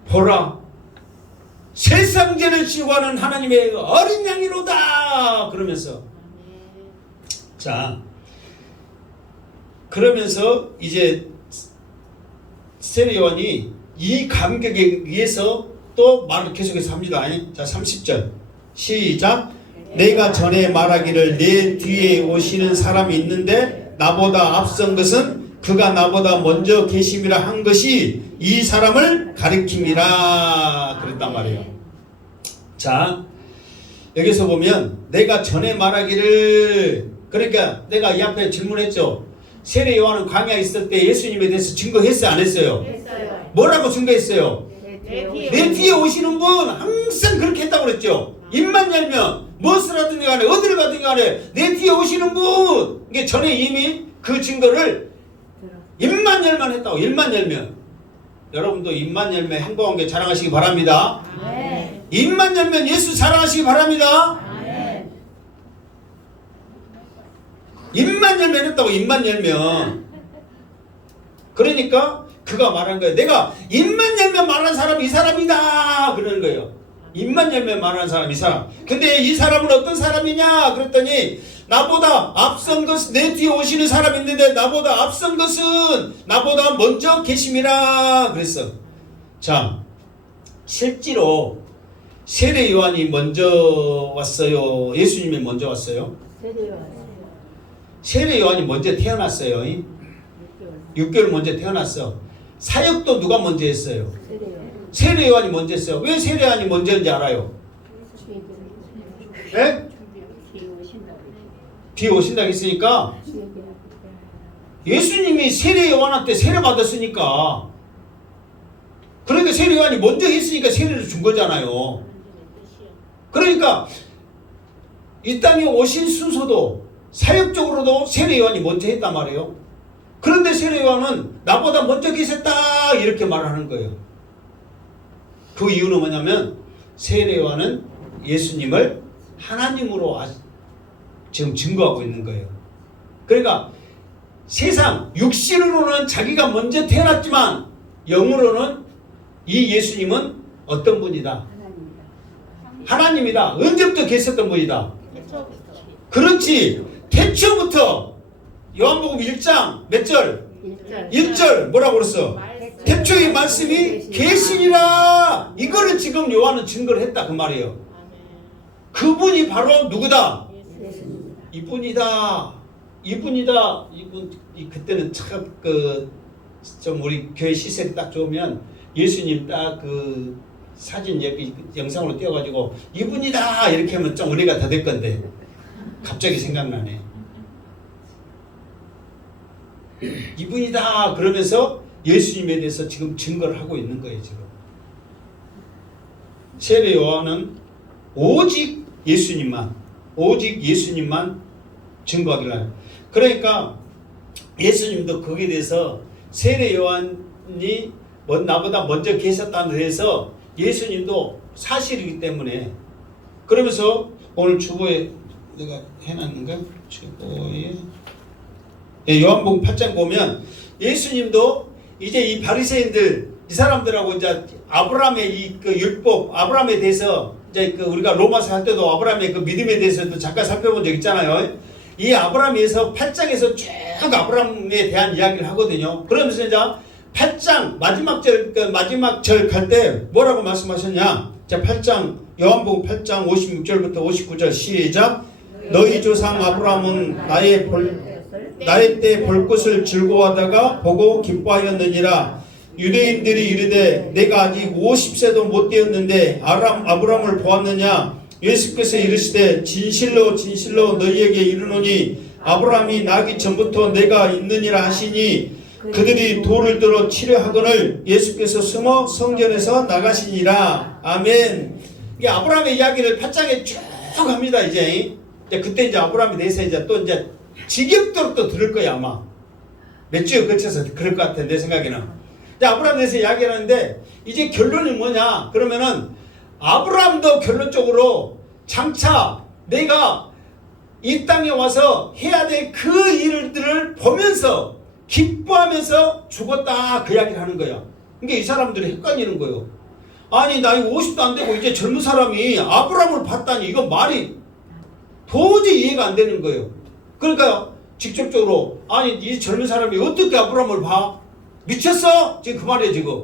보라 세상 죄를 지고 가는 하나님의 어린 양이로다 그러면서 자 그러면서 이제 세례 요한이 이 감격에 의해서 또 말을 계속해서 합니다. 자 30절 시작. 내가 전에 말하기를 내 뒤에 오시는 사람이 있는데 나보다 앞선 것은 그가 나보다 먼저 계심이라 한 것이 이 사람을 가리킴이라 그랬단 말이에요. 자 여기서 보면 내가 전에 말하기를 그러니까 내가 이 앞에 질문했죠. 세례 요한은 광야에 있을 때 예수님에 대해서 증거했어요 안 했어요? 했어요. 뭐라고 증거했어요? 내 뒤에 오시는 분 항상 그렇게 했다고 그랬죠. 입만 열면 무엇을 하든 간에 어디를 가든 간에 내 뒤에 오시는 분 이게 전에 이미 그 증거를 입만 열만 했다고. 입만 열면 여러분도 입만 열면 행복한 게 자랑하시기 바랍니다. 아멘. 입만 열면 예수 자랑하시기 바랍니다. 아멘. 입만 열면 했다고. 입만 열면 그러니까 그가 말한 거예요. 내가 입만 열면 말하는 사람이 이 사람이다 그러는 거예요. 입만 열면 말하는 사람 이 사람. 근데 이 사람은 어떤 사람이냐 그랬더니 나보다 앞선 것은 내 뒤에 오시는 사람이 있는데 나보다 앞선 것은 나보다 먼저 계심이라 그랬어. 자 실제로 세례 요한이 먼저 왔어요? 예수님이 먼저 왔어요? 세례 요한이 먼저 태어났어요. 6개월 먼저 태어났어. 사역도 누가 먼저 했어요? 세례 요한이 먼저 했어요. 왜 세례 요한이 먼저인지 알아요? 네? 뒤에 오신다고 했으니까 예수님이 세례 요한한테 세례 받았으니까, 그러니까 세례 요한이 먼저 했으니까 세례를 준 거잖아요. 그러니까 이 땅에 오신 순서도 사역적으로도 세례 요한이 먼저 했단 말이에요. 그런데 세례 요한은 나보다 먼저 계셨다 이렇게 말을 하는 거예요. 그 이유는 뭐냐면 세례 요한은 예수님을 하나님으로 지금 증거하고 있는 거예요. 그러니까 세상 육신으로는 자기가 먼저 태어났지만 영으로는 이 예수님은 어떤 분이다? 하나님이다. 언제부터 계셨던 분이다? 그렇지. 태초부터. 요한복음 1장 몇 절? 1절 뭐라고 그랬어? 태초의 말씀이 계시니라. 이거를 지금 요한은 증거를 했다 그 말이에요. 그분이 바로 누구다? 이분이다. 이분이다. 그때는 참 좀 우리 교회 시설이 딱 좋으면 예수님 딱 그 사진 영상으로 띄워가지고 이분이다 이렇게 하면 좀 우리가 더 될 건데 갑자기 생각나네. 이분이다 그러면서 예수님에 대해서 지금 증거를 하고 있는 거예요. 지금 세례 요한은 오직 예수님만 증거하길래, 그러니까 예수님도 거기에 대해서 세례 요한이 나보다 먼저 계셨다는 데서 예수님도 사실이기 때문에, 그러면서 오늘 주보에 내가 해놨는가? 주보에 요한복음 8장 보면 예수님도 이제 이 바리새인들 이 사람들하고 이제 아브라함의 이 그 율법, 아브라함에 대해서 이제 그 우리가 로마서 할 때도 아브라함의 그 믿음에 대해서도 잠깐 살펴본 적 있잖아요. 이 아브라함에서 8장에서 쭉 아브라함에 대한 이야기를 하거든요. 그러면서 이제 8장 마지막 절 갈 때 뭐라고 말씀하셨냐? 자, 8장 요한복음 8장 56절부터 59절 시작. 너희 조상 아브라함은 나의 때 볼 것을 즐거워하다가 보고 기뻐하였느니라. 유대인들이 이르되 내가 아직 50세도 못 되었는데 아브라함을 보았느냐? 예수께서 이르시되 진실로 진실로 너희에게 이르노니 아브라함이 나기 전부터 내가 있느니라 하시니 그들이 돌을 들어 치려 하거늘 예수께서 숨어 성전에서 나가시니라. 아멘. 이게 아브라함의 이야기를 8장에 쭉 합니다. 이제 그때 이제 아브라함에 대해서 이제 또 이제 지겹도록 또 들을 거야 아마. 몇 주에 거쳐서 그럴 것 같아 내 생각에는. 아브라함에 대해서 이야기하는데 이제 결론이 뭐냐? 그러면은 아브라함도 결론적으로 장차 내가 이 땅에 와서 해야 될 그 일들을 보면서 기뻐하면서 죽었다 그 이야기를 하는 거야. 그러니까 이 사람들이 헷갈리는 거예요. 아니 나이 50도 안 되고 이제 젊은 사람이 아브라함을 봤다니 이거 말이 도저히 이해가 안 되는 거예요. 그러니까 직접적으로 아니 이 젊은 사람이 어떻게 아브라함을 봐? 미쳤어? 지금 그 말이에요 지금.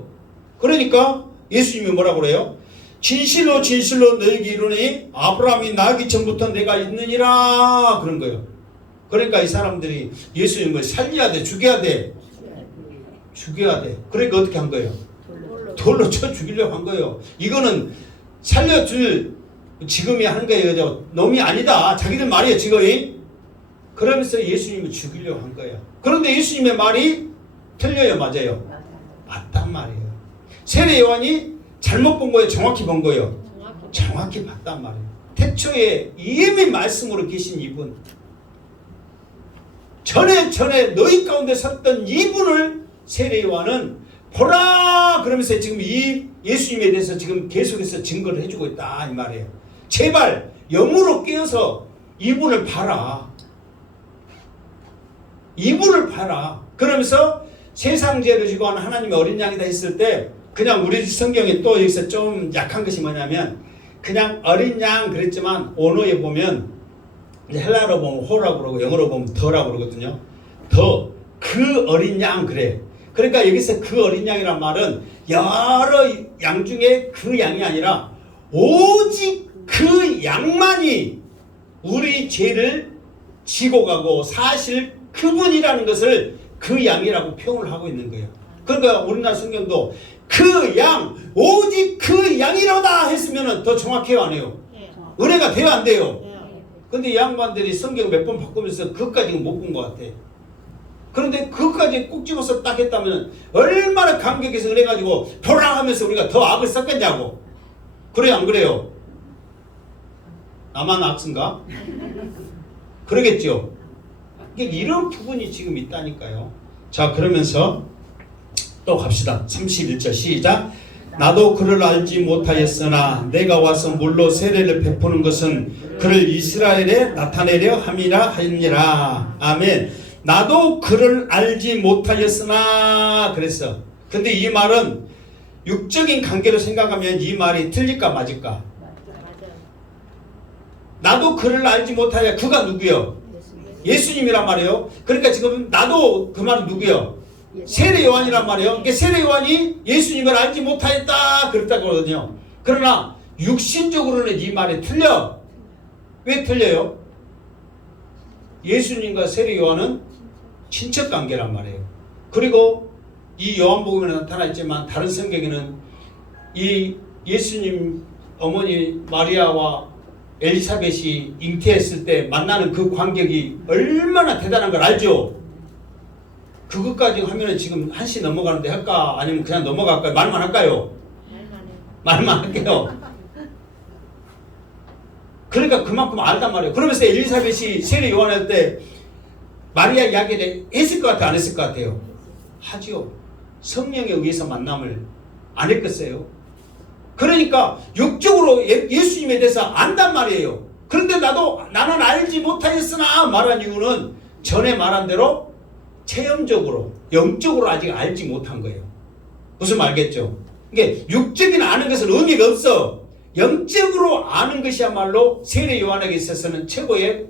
그러니까 예수님이 뭐라고 그래요? 진실로 진실로 너희에게 이르노니 아브라함이 나기 전부터 내가 있느니라 그런 거예요. 그러니까 이 사람들이 예수님을 살려야 돼, 죽여야 돼, 죽여야 돼. 그러니까 어떻게 한 거예요? 돌로 쳐 죽이려고 한 거예요. 이거는 살려줄 지금이 하는 거예요. 놈이 아니다. 자기들 말이에요 지금이. 그러면서 예수님을 죽이려고 한 거예요. 그런데 예수님의 말이 틀려요, 맞아요? 맞단 말이에요. 세례 요한이 잘못 본 거예요, 정확히 본 거예요? 정확히 봤단 말이에요. 태초에 이미 말씀으로 계신 이분, 전에 너희 가운데 섰던 이분을 세례 요한은 보라 그러면서 지금 이 예수님에 대해서 지금 계속해서 증거를 해주고 있다 이 말이에요. 제발 영으로 깨어서 이분을 봐라. 이분을 봐라. 그러면서 세상 죄를 지고 하는 하나님의 어린 양이다 했을 때 그냥 우리 성경에 또 여기서 좀 약한 것이 뭐냐면 그냥 어린 양 그랬지만 언어에 보면 헬라어로 보면 호라고 그러고 영어로 보면 더라고 그러거든요. 더, 그 어린 양 그래. 그러니까 여기서 그 어린 양이란 말은 여러 양 중에 그 양이 아니라 오직 그 양만이 우리 죄를 지고 가고 사실 그분이라는 것을 그 양이라고 표현을 하고 있는 거예요. 그러니까 우리나라 성경도 그 양, 오직 그 양이로다 했으면 더 정확해요, 안 해요? 예. 은혜가 돼요, 안 돼요? 예. 근데 이 양반들이 성경 몇 번 바꾸면서 그것까지는 못 본 것 같아. 그런데 그것까지 꼭 집어서 딱 했다면 얼마나 감격해서 그래가지고 보라 하면서 우리가 더 악을 썼겠냐고. 그래요, 안 그래요? 나만 악순가? 그러겠죠. 이런 부분이 지금 있다니까요. 자, 그러면서 또 갑시다. 31절 시작. 나도 그를 알지 못하였으나 내가 와서 물로 세례를 베푸는 것은 그를 이스라엘에 나타내려 함이라 하니라. 아멘. 나도 그를 알지 못하였으나 그랬어. 근데 이 말은 육적인 관계로 생각하면 이 말이 틀릴까 맞을까? 맞아요. 나도 그를 알지 못하여. 그가 누구요? 예수님이란 말이에요. 그러니까 지금 나도 그 말은 누구요? 세례 요한이란 말이에요. 그러니까 세례 요한이 예수님을 알지 못하였다 그랬다고 그러거든요. 그러나 육신적으로는 이 말이 틀려. 왜 틀려요? 예수님과 세례 요한은 친척 관계란 말이에요. 그리고 이 요한복음에 나타나 있지만 다른 성경에는 이 예수님 어머니 마리아와 엘리사벳이 잉태했을 때 만나는 그 관객이 얼마나 대단한 걸 알죠? 그것까지 하면은 지금 1시 넘어가는데 할까? 아니면 그냥 넘어갈까요? 말만 할까요? 말만 할게요. 그러니까 그만큼 알단 말이에요. 그러면서 엘리사벳이 세례 요한할 때 마리아 이야기를 했을 것 같아요? 안 했을 것 같아요? 하죠. 성령에 의해서 만남을 안 했겠어요? 그러니까 육적으로 예수님에 대해서 안단 말이에요. 그런데 나는 알지 못하였으나 말한 이유는 전에 말한 대로 체험적으로 영적으로 아직 알지 못한 거예요. 무슨 말겠죠? 이게 육적인 아는 것은 의미가 없어. 영적으로 아는 것이야말로 세례 요한에게 있어서는 최고의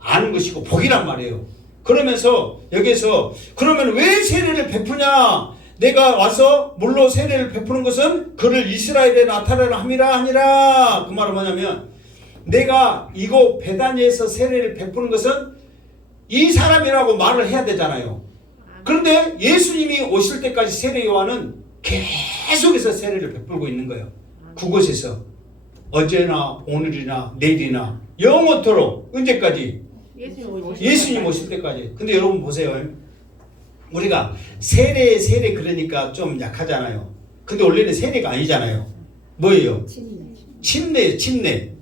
아는 것이고 복이란 말이에요. 그러면서 여기서 그러면 왜 세례를 베푸냐? 내가 와서 물로 세례를 베푸는 것은 그를 이스라엘에 나타내라 함이라 하니라. 그 말은 뭐냐면 내가 이곳 베다니에서 세례를 베푸는 것은 이 사람이라고 말을 해야 되잖아요. 그런데 예수님이 오실 때까지 세례 요한은 계속해서 세례를 베풀고 있는 거예요. 그곳에서 어제나 오늘이나 내일이나 영원토록 언제까지? 예수님 오실 때까지. 근데 여러분 보세요. 우리가 세례 그러니까 좀 약하잖아요. 근데 원래는 세례가 아니잖아요. 뭐예요? 침례예요. 침례.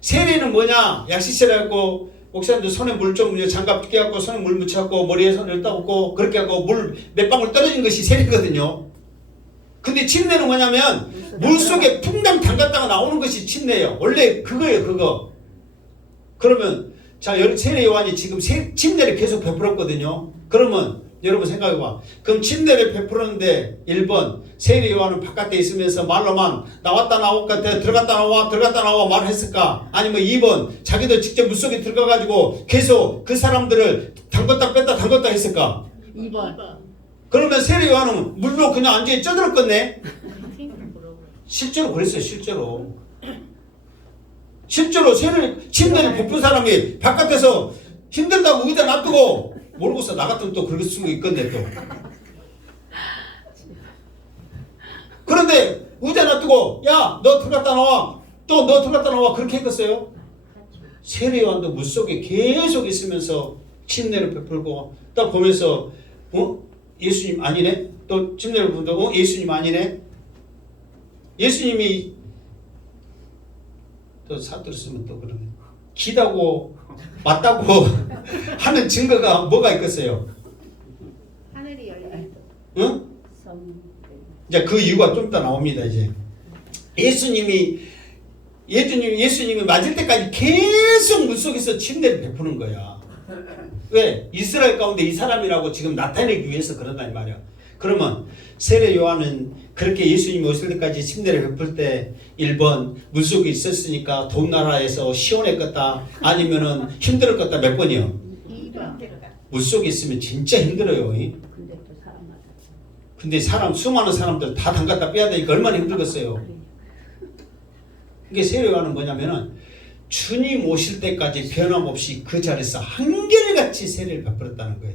세례는 뭐냐? 약시세례 하고 목사님들 손에 물 좀 장갑 끼갖고 손에 물 묻혀갖고 머리에 손을 따고 그렇게 하고 물 몇 방울 떨어진 것이 세례거든요. 근데 침례는 뭐냐면 물 속에 풍당 담갔다가 나오는 것이 침례예요. 원래 그거예요. 그거. 그러면 자, 세례 요한이 지금 침례를 계속 베풀었거든요. 그러면 여러분 생각해봐. 그럼 침례를 베풀었는데 1번 세례 요한은 바깥에 있으면서 말로만 나왔다 나올까 들어갔다 나와 말을 했을까? 아니면 2번 자기들 직접 물속에 들어가가지고 계속 그 사람들을 담궜다 뺐다 담궜다 했을까? 2번. 그러면 세례 요한은 물로 그냥 완전히 쪄들었겠네? 실제로 그랬어요. 실제로 침례를 베푼 사람이 바깥에서 힘들다고 의자 놔두고 모르고서 나 같으면 또 그럴 수 있겠네 또. 그런데 의자 놔두고 야 너 들어갔다 나와 또 너 들어갔다 나와 그렇게 했겠어요? 세례 요한도 물속에 계속 있으면서 침례를 베풀고 딱 보면서 예수님 아니네? 또 침례를 베푼다고 예수님 아니네? 예수님이 또 사투리쓰면 또 그러네. 기다고 맞다고 하는 증거가 뭐가 있겠어요? 하늘이 열려. 응? 이제 그 이유가 좀 이따 나옵니다. 이제 예수님이 맞을 때까지 계속 물속에서 침례를 베푸는 거야. 왜? 이스라엘 가운데 이 사람이라고 지금 나타내기 위해서 그런단 말이야. 그러면 세례 요한은 그렇게 예수님이 오실 때까지 침례를 베풀 때 1번 물속에 있었으니까 더운 나라에서 시원했겠다 아니면은 힘들었겠다 몇 번이요? 2번. 물속에 있으면 진짜 힘들어요. 근데 수많은 사람들 다 담갔다 빼야 되니까 얼마나 힘들겠어요. 이게 세례 요한은 뭐냐면은 주님 오실 때까지 변함없이 그 자리에서 한결같이 세례를 베풀었다는 거예요.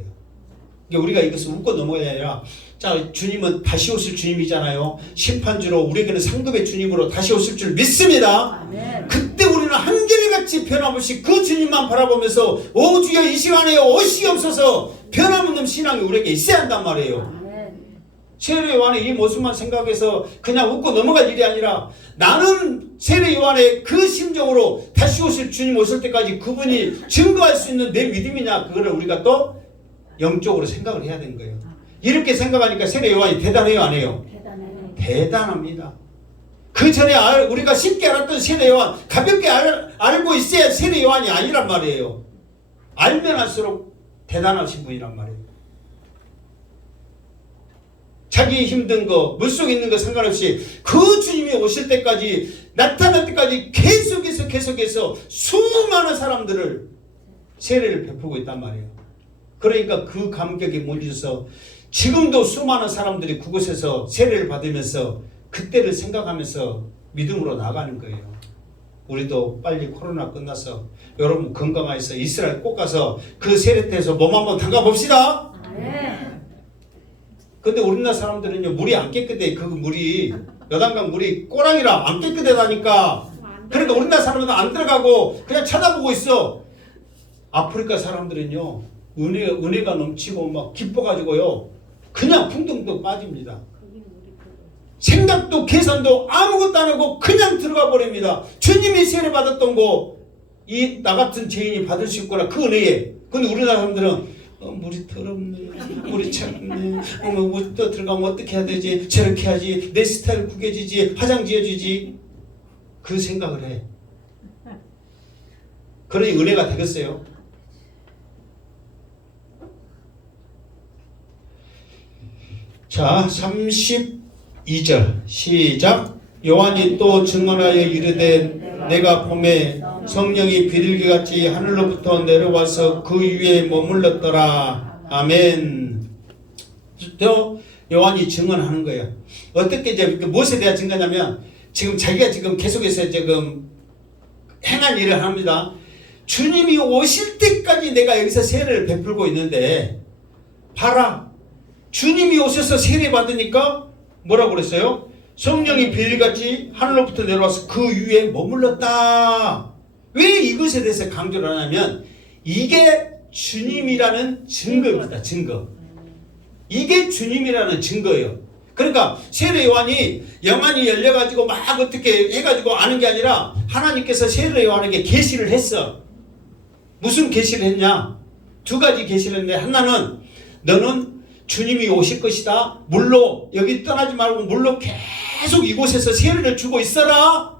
그러니까 우리가 이것을 웃고 넘어가야 아니라 자, 주님은 다시 오실 주님이잖아요. 심판주로 우리에게는 상급의 주님으로 다시 오실 줄 믿습니다. 아멘. 그때 우리는 한결같이 변함없이 그 주님만 바라보면서 오 주여 이 시간에 오시옵소서 변함없는 신앙이 우리에게 있어야 한단 말이에요. 아멘. 세례 요한의 이 모습만 생각해서 그냥 웃고 넘어갈 일이 아니라 나는 세례 요한의 그 심정으로 다시 오실 주님 오실 때까지 그분이 증거할 수 있는 내 믿음이냐 그거를 우리가 또 영적으로 생각을 해야 되는 거예요. 이렇게 생각하니까 세례 요한이 대단해요 안 해요? 대단해. 대단합니다. 그 전에 우리가 쉽게 알았던 세례 요한 가볍게 알고 있어야 세례 요한이 아니란 말이에요. 알면 알수록 대단하신 분이란 말이에요. 자기 힘든 거, 물속에 있는 거 상관없이 그 주님이 오실 때까지 나타날 때까지 계속해서 수많은 사람들을 세례를 베푸고 있단 말이에요. 그러니까 그 감격에 몰려서 지금도 수많은 사람들이 그곳에서 세례를 받으면서 그때를 생각하면서 믿음으로 나가는 거예요. 우리도 빨리 코로나 끝나서 여러분 건강해서 이스라엘 꼭 가서 그 세례 때에서 몸 한번 담가 봅시다. 아멘. 근데 우리나라 사람들은요 물이 안 깨끗해. 그 물이 여단강 물이 꼬랑이라 안 깨끗하다니까. 그러니까 우리나라 사람들은 안 들어가고 그냥 쳐다보고 있어. 아프리카 사람들은요 은혜가 넘치고 막 기뻐가지고요 그냥 풍덩풍덩 빠집니다. 생각도 계산도 아무것도 안 하고 그냥 들어가 버립니다. 주님이 세례 받았던 거 이 나 같은 죄인이 받을 수 있구나 그 은혜에. 근데 우리나라 사람들은 물이 더럽네, 물이 차갑네, 물 또 들어가면 어떻게 해야 되지, 저렇게 해야지, 내 스타일 구겨지지, 화장 지어주지, 그 생각을 해. 그러니 은혜가 되겠어요? 자, 32절 시작. 요한이 또 증언하여 이르되 내가 봄에 성령이 비둘기같이 하늘로부터 내려와서 그 위에 머물렀더라. 아멘. 또 요한이 증언하는 거예요. 어떻게 이제 무엇에 대한 증거냐면 지금 자기가 지금 계속해서 지금 행한 일을 합니다. 주님이 오실 때까지 내가 여기서 세례를 베풀고 있는데 봐라. 주님이 오셔서 세례 받으니까 뭐라고 그랬어요? 성령이 비둘기같이 하늘로부터 내려와서 그 위에 머물렀다. 왜 이것에 대해서 강조를 하냐면 이게 주님이라는 증거입니다. 증거. 이게 주님이라는 증거예요. 그러니까 세례 요한이 영안이 열려가지고 막 어떻게 해가지고 아는 게 아니라 하나님께서 세례 요한에게 계시를 했어. 무슨 계시를 했냐? 두 가지 계시를 했는데 하나는 너는 주님이 오실 것이다. 물로 여기 떠나지 말고 물로 계속 이곳에서 세례를 주고 있어라.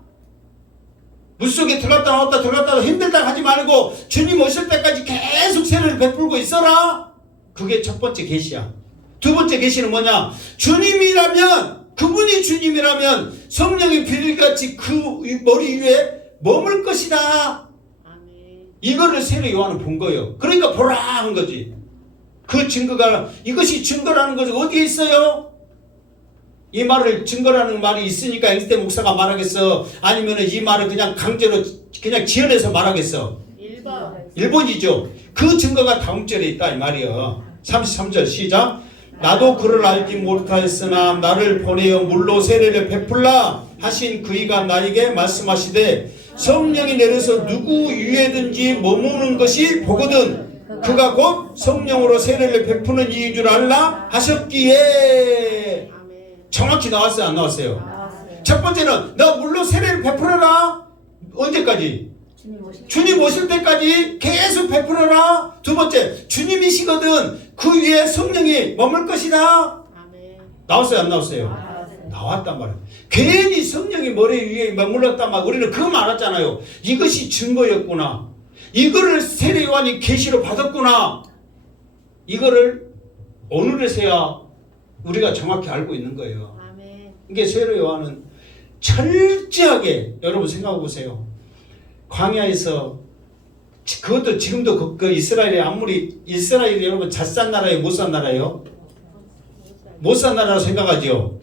물속에 들어갔다 나왔다 들어갔다 힘들다 하지 말고 주님 오실 때까지 계속 세례를 베풀고 있어라. 그게 첫 번째 계시야. 두 번째 계시는 뭐냐? 주님이라면 그분이 주님이라면 성령이 비둘기같이 그 머리 위에 머물 것이다. 이거를 세례 요한은 본 거예요. 그러니까 보라 한 거지. 그 증거가 이것이 증거라는 것이 어디에 있어요? 이 말을 증거라는 말이 있으니까 엑스테 목사가 말하겠어? 아니면 이 말을 그냥 강제로 그냥 지어내서 말하겠어? 1번이죠. 그 증거가 다음 절에 있다 이 말이요. 33절 시작. 나도 그를 알지 못하였으나 나를 보내어 물로 세례를 베풀라 하신 그이가 나에게 말씀하시되 성령이 내려서 누구 위에든지 머무는 것이 보거든 그가 곧 성령으로 세례를 베푸는 이인 줄 알라 하셨기에. 정확히 나왔어요 안 나왔어요? 나왔어요. 첫 번째는 너 물로 세례를 베풀어라. 언제까지? 주님 오실 때까지 계속 베풀어라. 두 번째 주님이시거든 그 위에 성령이 머물 것이다. 나왔어요 안 나왔어요? 나왔단 말이에요. 괜히 성령이 머리 위에 머물렀단 말이에요. 우리는 그거 알았잖아요. 이것이 증거였구나. 이거를 세례 요한이 계시로 받았구나. 이거를 오늘에서야 우리가 정확히 알고 있는 거예요. 이게 세례 요한은 철저하게 여러분 생각해 보세요. 광야에서 그것도 지금도 그 이스라엘이 아무리 이스라엘이 여러분 잘 산 나라예요, 못 산 나라예요? 못 산 나라라고 생각하죠.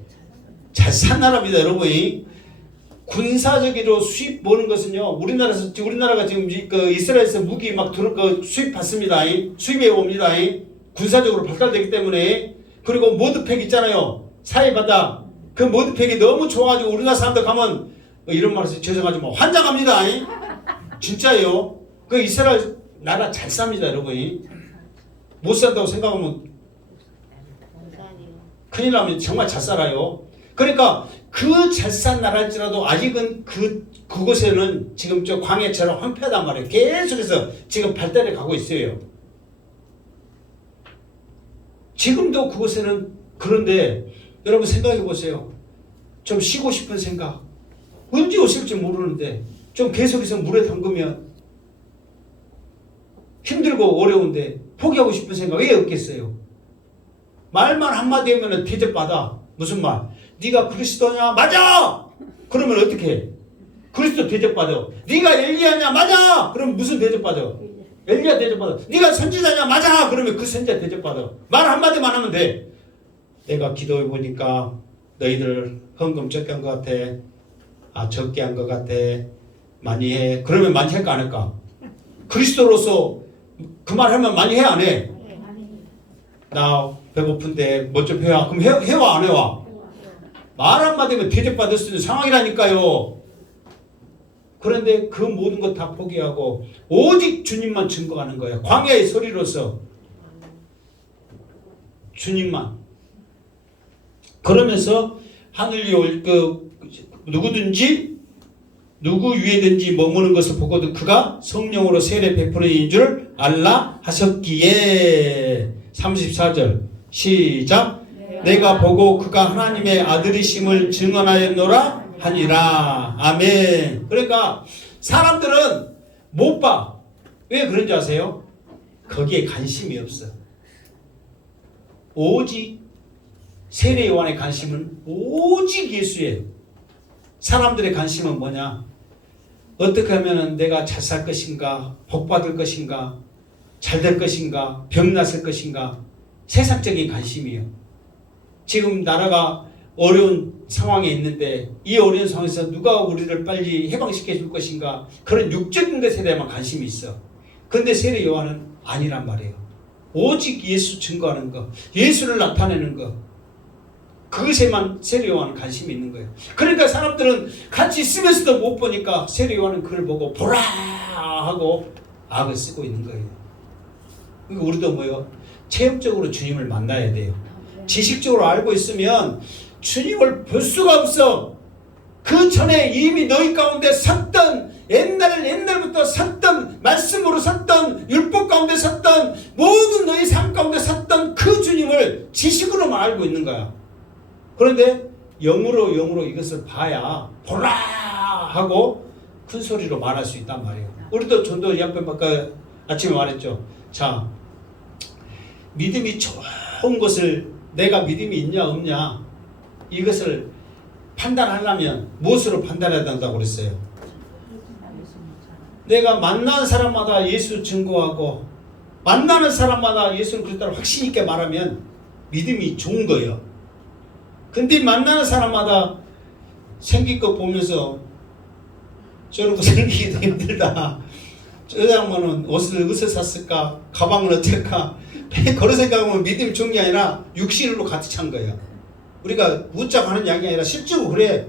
잘 산 나라입니다, 여러분이. 군사적으로 수입 보는 것은요, 우리나라가 지금 그 이스라엘에서 무기 막 수입 받습니다. 수입해 옵니다. 군사적으로 발달되기 때문에. 그리고 모드팩 있잖아요. 사회바다. 그 모드팩이 너무 좋아가지고 우리나라 사람들 가면 이런 말해서 죄송하지만 환장합니다. 진짜예요. 그 이스라엘 나라 잘 삽니다, 여러분. 못 산다고 생각하면 큰일 나면 정말 잘 살아요. 그러니까 그 잘 산 나라일지라도 아직은 그곳에는 지금 저 광해처럼 황폐하단 말이에요. 계속해서 지금 발달해 가고 있어요. 지금도 그곳에는. 그런데 여러분 생각해 보세요. 좀 쉬고 싶은 생각. 언제 오실지 모르는데 좀 계속해서 물에 담그면 힘들고 어려운데 포기하고 싶은 생각 왜 없겠어요? 말만 한마디 하면 대접받아. 무슨 말? 네가 그리스도냐? 맞아! 그러면 어떻게 해? 그리스도 대접받아. 네가 엘리야냐? 맞아! 그럼 무슨 대접받아? 엘리야 대접받아. 네가 선지자냐? 맞아! 그러면 그 선지자 대접받아. 말 한마디만 하면 돼. 내가 기도해 보니까 너희들 헌금 적게 한 것 같아. 적게 한 것 같아. 많이 해. 그러면 많이 할까 안 할까? 그리스도로서 그 말 하면 많이 해 안 해? 나 배고픈데 뭐 좀 해와. 그럼 해와 안 해와? 말 한마디면 대접받을 수 있는 상황이라니까요. 그런데 그 모든 것 다 포기하고 오직 주님만 증거하는 거예요. 광야의 소리로서 주님만. 그러면서 하늘 위에 누구든지 누구 위에든지 머무는 것을 보고도 그가 성령으로 세례 베푸는 이인 줄 알라 하셨기에. 34절 시작. 내가 보고 그가 하나님의 아들이심을 증언하였노라 하니라. 아멘. 그러니까 사람들은 못 봐. 왜 그런지 아세요? 거기에 관심이 없어. 오직 세례 요한의 관심은 오직 예수예요. 사람들의 관심은 뭐냐? 어떻게 하면 내가 잘 살 것인가? 복 받을 것인가? 잘 될 것인가? 병 났을 것인가? 세상적인 관심이에요. 지금 나라가 어려운 상황에 있는데 이 어려운 상황에서 누가 우리를 빨리 해방시켜 줄 것인가? 그런 육적인 것에 대한 관심이 있어. 그런데 세례 요한은 아니란 말이에요. 오직 예수 증거하는 것, 예수를 나타내는 것, 그것에만 세례 요한은 관심이 있는 거예요. 그러니까 사람들은 같이 있으면서도 못 보니까 세례 요한은 그걸 보고 보라 하고 악을 쓰고 있는 거예요. 그러니까 우리도 뭐요? 체험적으로 주님을 만나야 돼요. 지식적으로 알고 있으면 주님을 볼 수가 없어. 그 전에 이미 너희 가운데 섰던, 옛날부터 섰던, 말씀으로 섰던, 율법 가운데 섰던, 모든 너희 삶 가운데 섰던 그 주님을 지식으로만 알고 있는 거야. 그런데 영으로 이것을 봐야 보라 하고 큰 소리로 말할 수 있단 말이에요. 우리도 전도 옆에 아까 아침에 말했죠. 자, 믿음이 좋은 것을 내가 믿음이 있냐 없냐 이것을 판단하려면 무엇으로 판단해야 된다고 그랬어요? 내가 만나는 사람마다 예수 증거하고 만나는 사람마다 예수는 그리스도를 확신 있게 말하면 믿음이 좋은 거예요. 근데 만나는 사람마다 생긴 거 보면서 저런 거 생기기도 힘들다. 저 양반은 옷을 어디서 샀을까? 가방은 어떨까? 그런 생각하면 믿음이 좋은 게 아니라 육신으로 가득 찬 거예요. 우리가 웃자고 하는 이야기가 아니라 실제로 그래.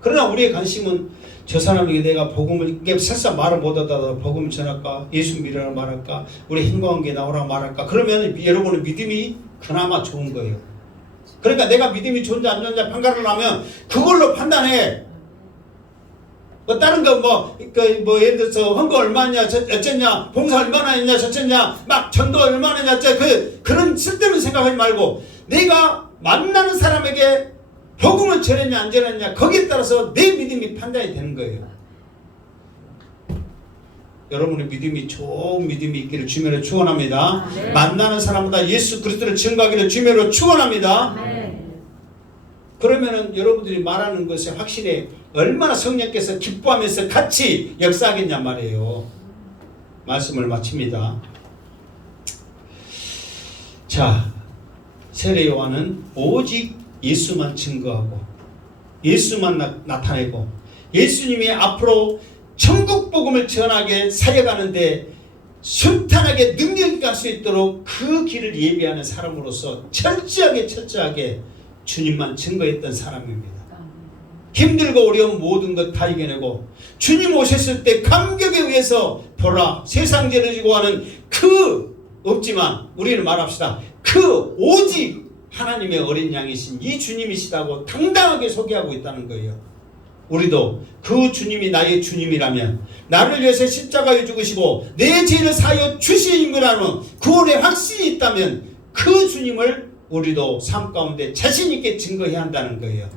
그러나 우리의 관심은 저 사람에게 내가 복음을, 이게 설사 말을 못하다가 복음을 전할까? 예수 믿으라고 말할까? 우리 행복한 게 나오라고 말할까? 그러면 여러분의 믿음이 그나마 좋은 거예요. 그러니까 내가 믿음이 좋은지 안 좋은지 판가를 하면 그걸로 판단해. 다른 거 예를 들어서 헌금 얼마냐, 어쨌냐, 봉사 얼마나 했냐, 저쨌냐, 막 전도 얼마나 했냐, 그런 쓸데없는 생각하지 말고 내가 만나는 사람에게 복음을 전했냐 안 전했냐 거기에 따라서 내 믿음이 판단이 되는 거예요. 여러분의 믿음이 좋은 믿음이 있기를 주님으로 축원합니다. 네. 만나는 사람마다 예수 그리스도를 증거하기를 주님으로 축원합니다. 네. 그러면은 여러분들이 말하는 것에 확실히 얼마나 성령께서 기뻐하면서 같이 역사하겠냐 말이에요. 말씀을 마칩니다. 자, 세례 요한은 오직 예수만 증거하고 예수만 나타내고 예수님이 앞으로 천국 복음을 전하게 사역하는데 순탄하게 능력이 갈 수 있도록 그 길을 예비하는 사람으로서 철저하게 주님만 증거했던 사람입니다. 힘들고 어려운 모든 것 다 이겨내고 주님 오셨을 때 감격에 의해서 보라 세상 죄를 지고 하는 그 없지만 우리는 말합시다. 그 오직 하나님의 어린 양이신 이 주님이시다고 당당하게 소개하고 있다는 거예요. 우리도 그 주님이 나의 주님이라면 나를 위해서 십자가에 죽으시고 내 죄를 사하여 주신 인물이라는 구원의 확신이 있다면 그 주님을 우리도 삶 가운데 자신 있게 증거해야 한다는 거예요.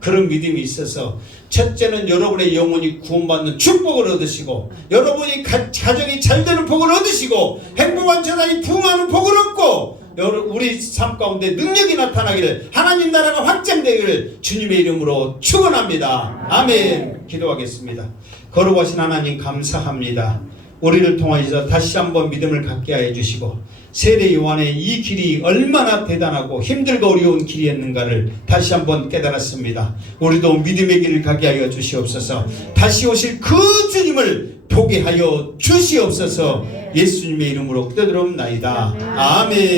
그런 믿음이 있어서 첫째는 여러분의 영혼이 구원받는 축복을 얻으시고 여러분이 가정이 잘되는 복을 얻으시고 행복한 재산이 부흥하는 복을 얻고 우리 삶 가운데 능력이 나타나기를 하나님 나라가 확장되기를 주님의 이름으로 축원합니다. 아멘. 기도하겠습니다. 거룩하신 하나님 감사합니다. 우리를 통하여서 다시 한번 믿음을 갖게 하여 주시고 세례 요한의 이 길이 얼마나 대단하고 힘들고 어려운 길이었는가를 다시 한번 깨달았습니다. 우리도 믿음의 길을 가게 하여 주시옵소서. 다시 오실 그 주님을 보게 하여 주시옵소서. 예수님의 이름으로 기도드리옵나이다. 아멘.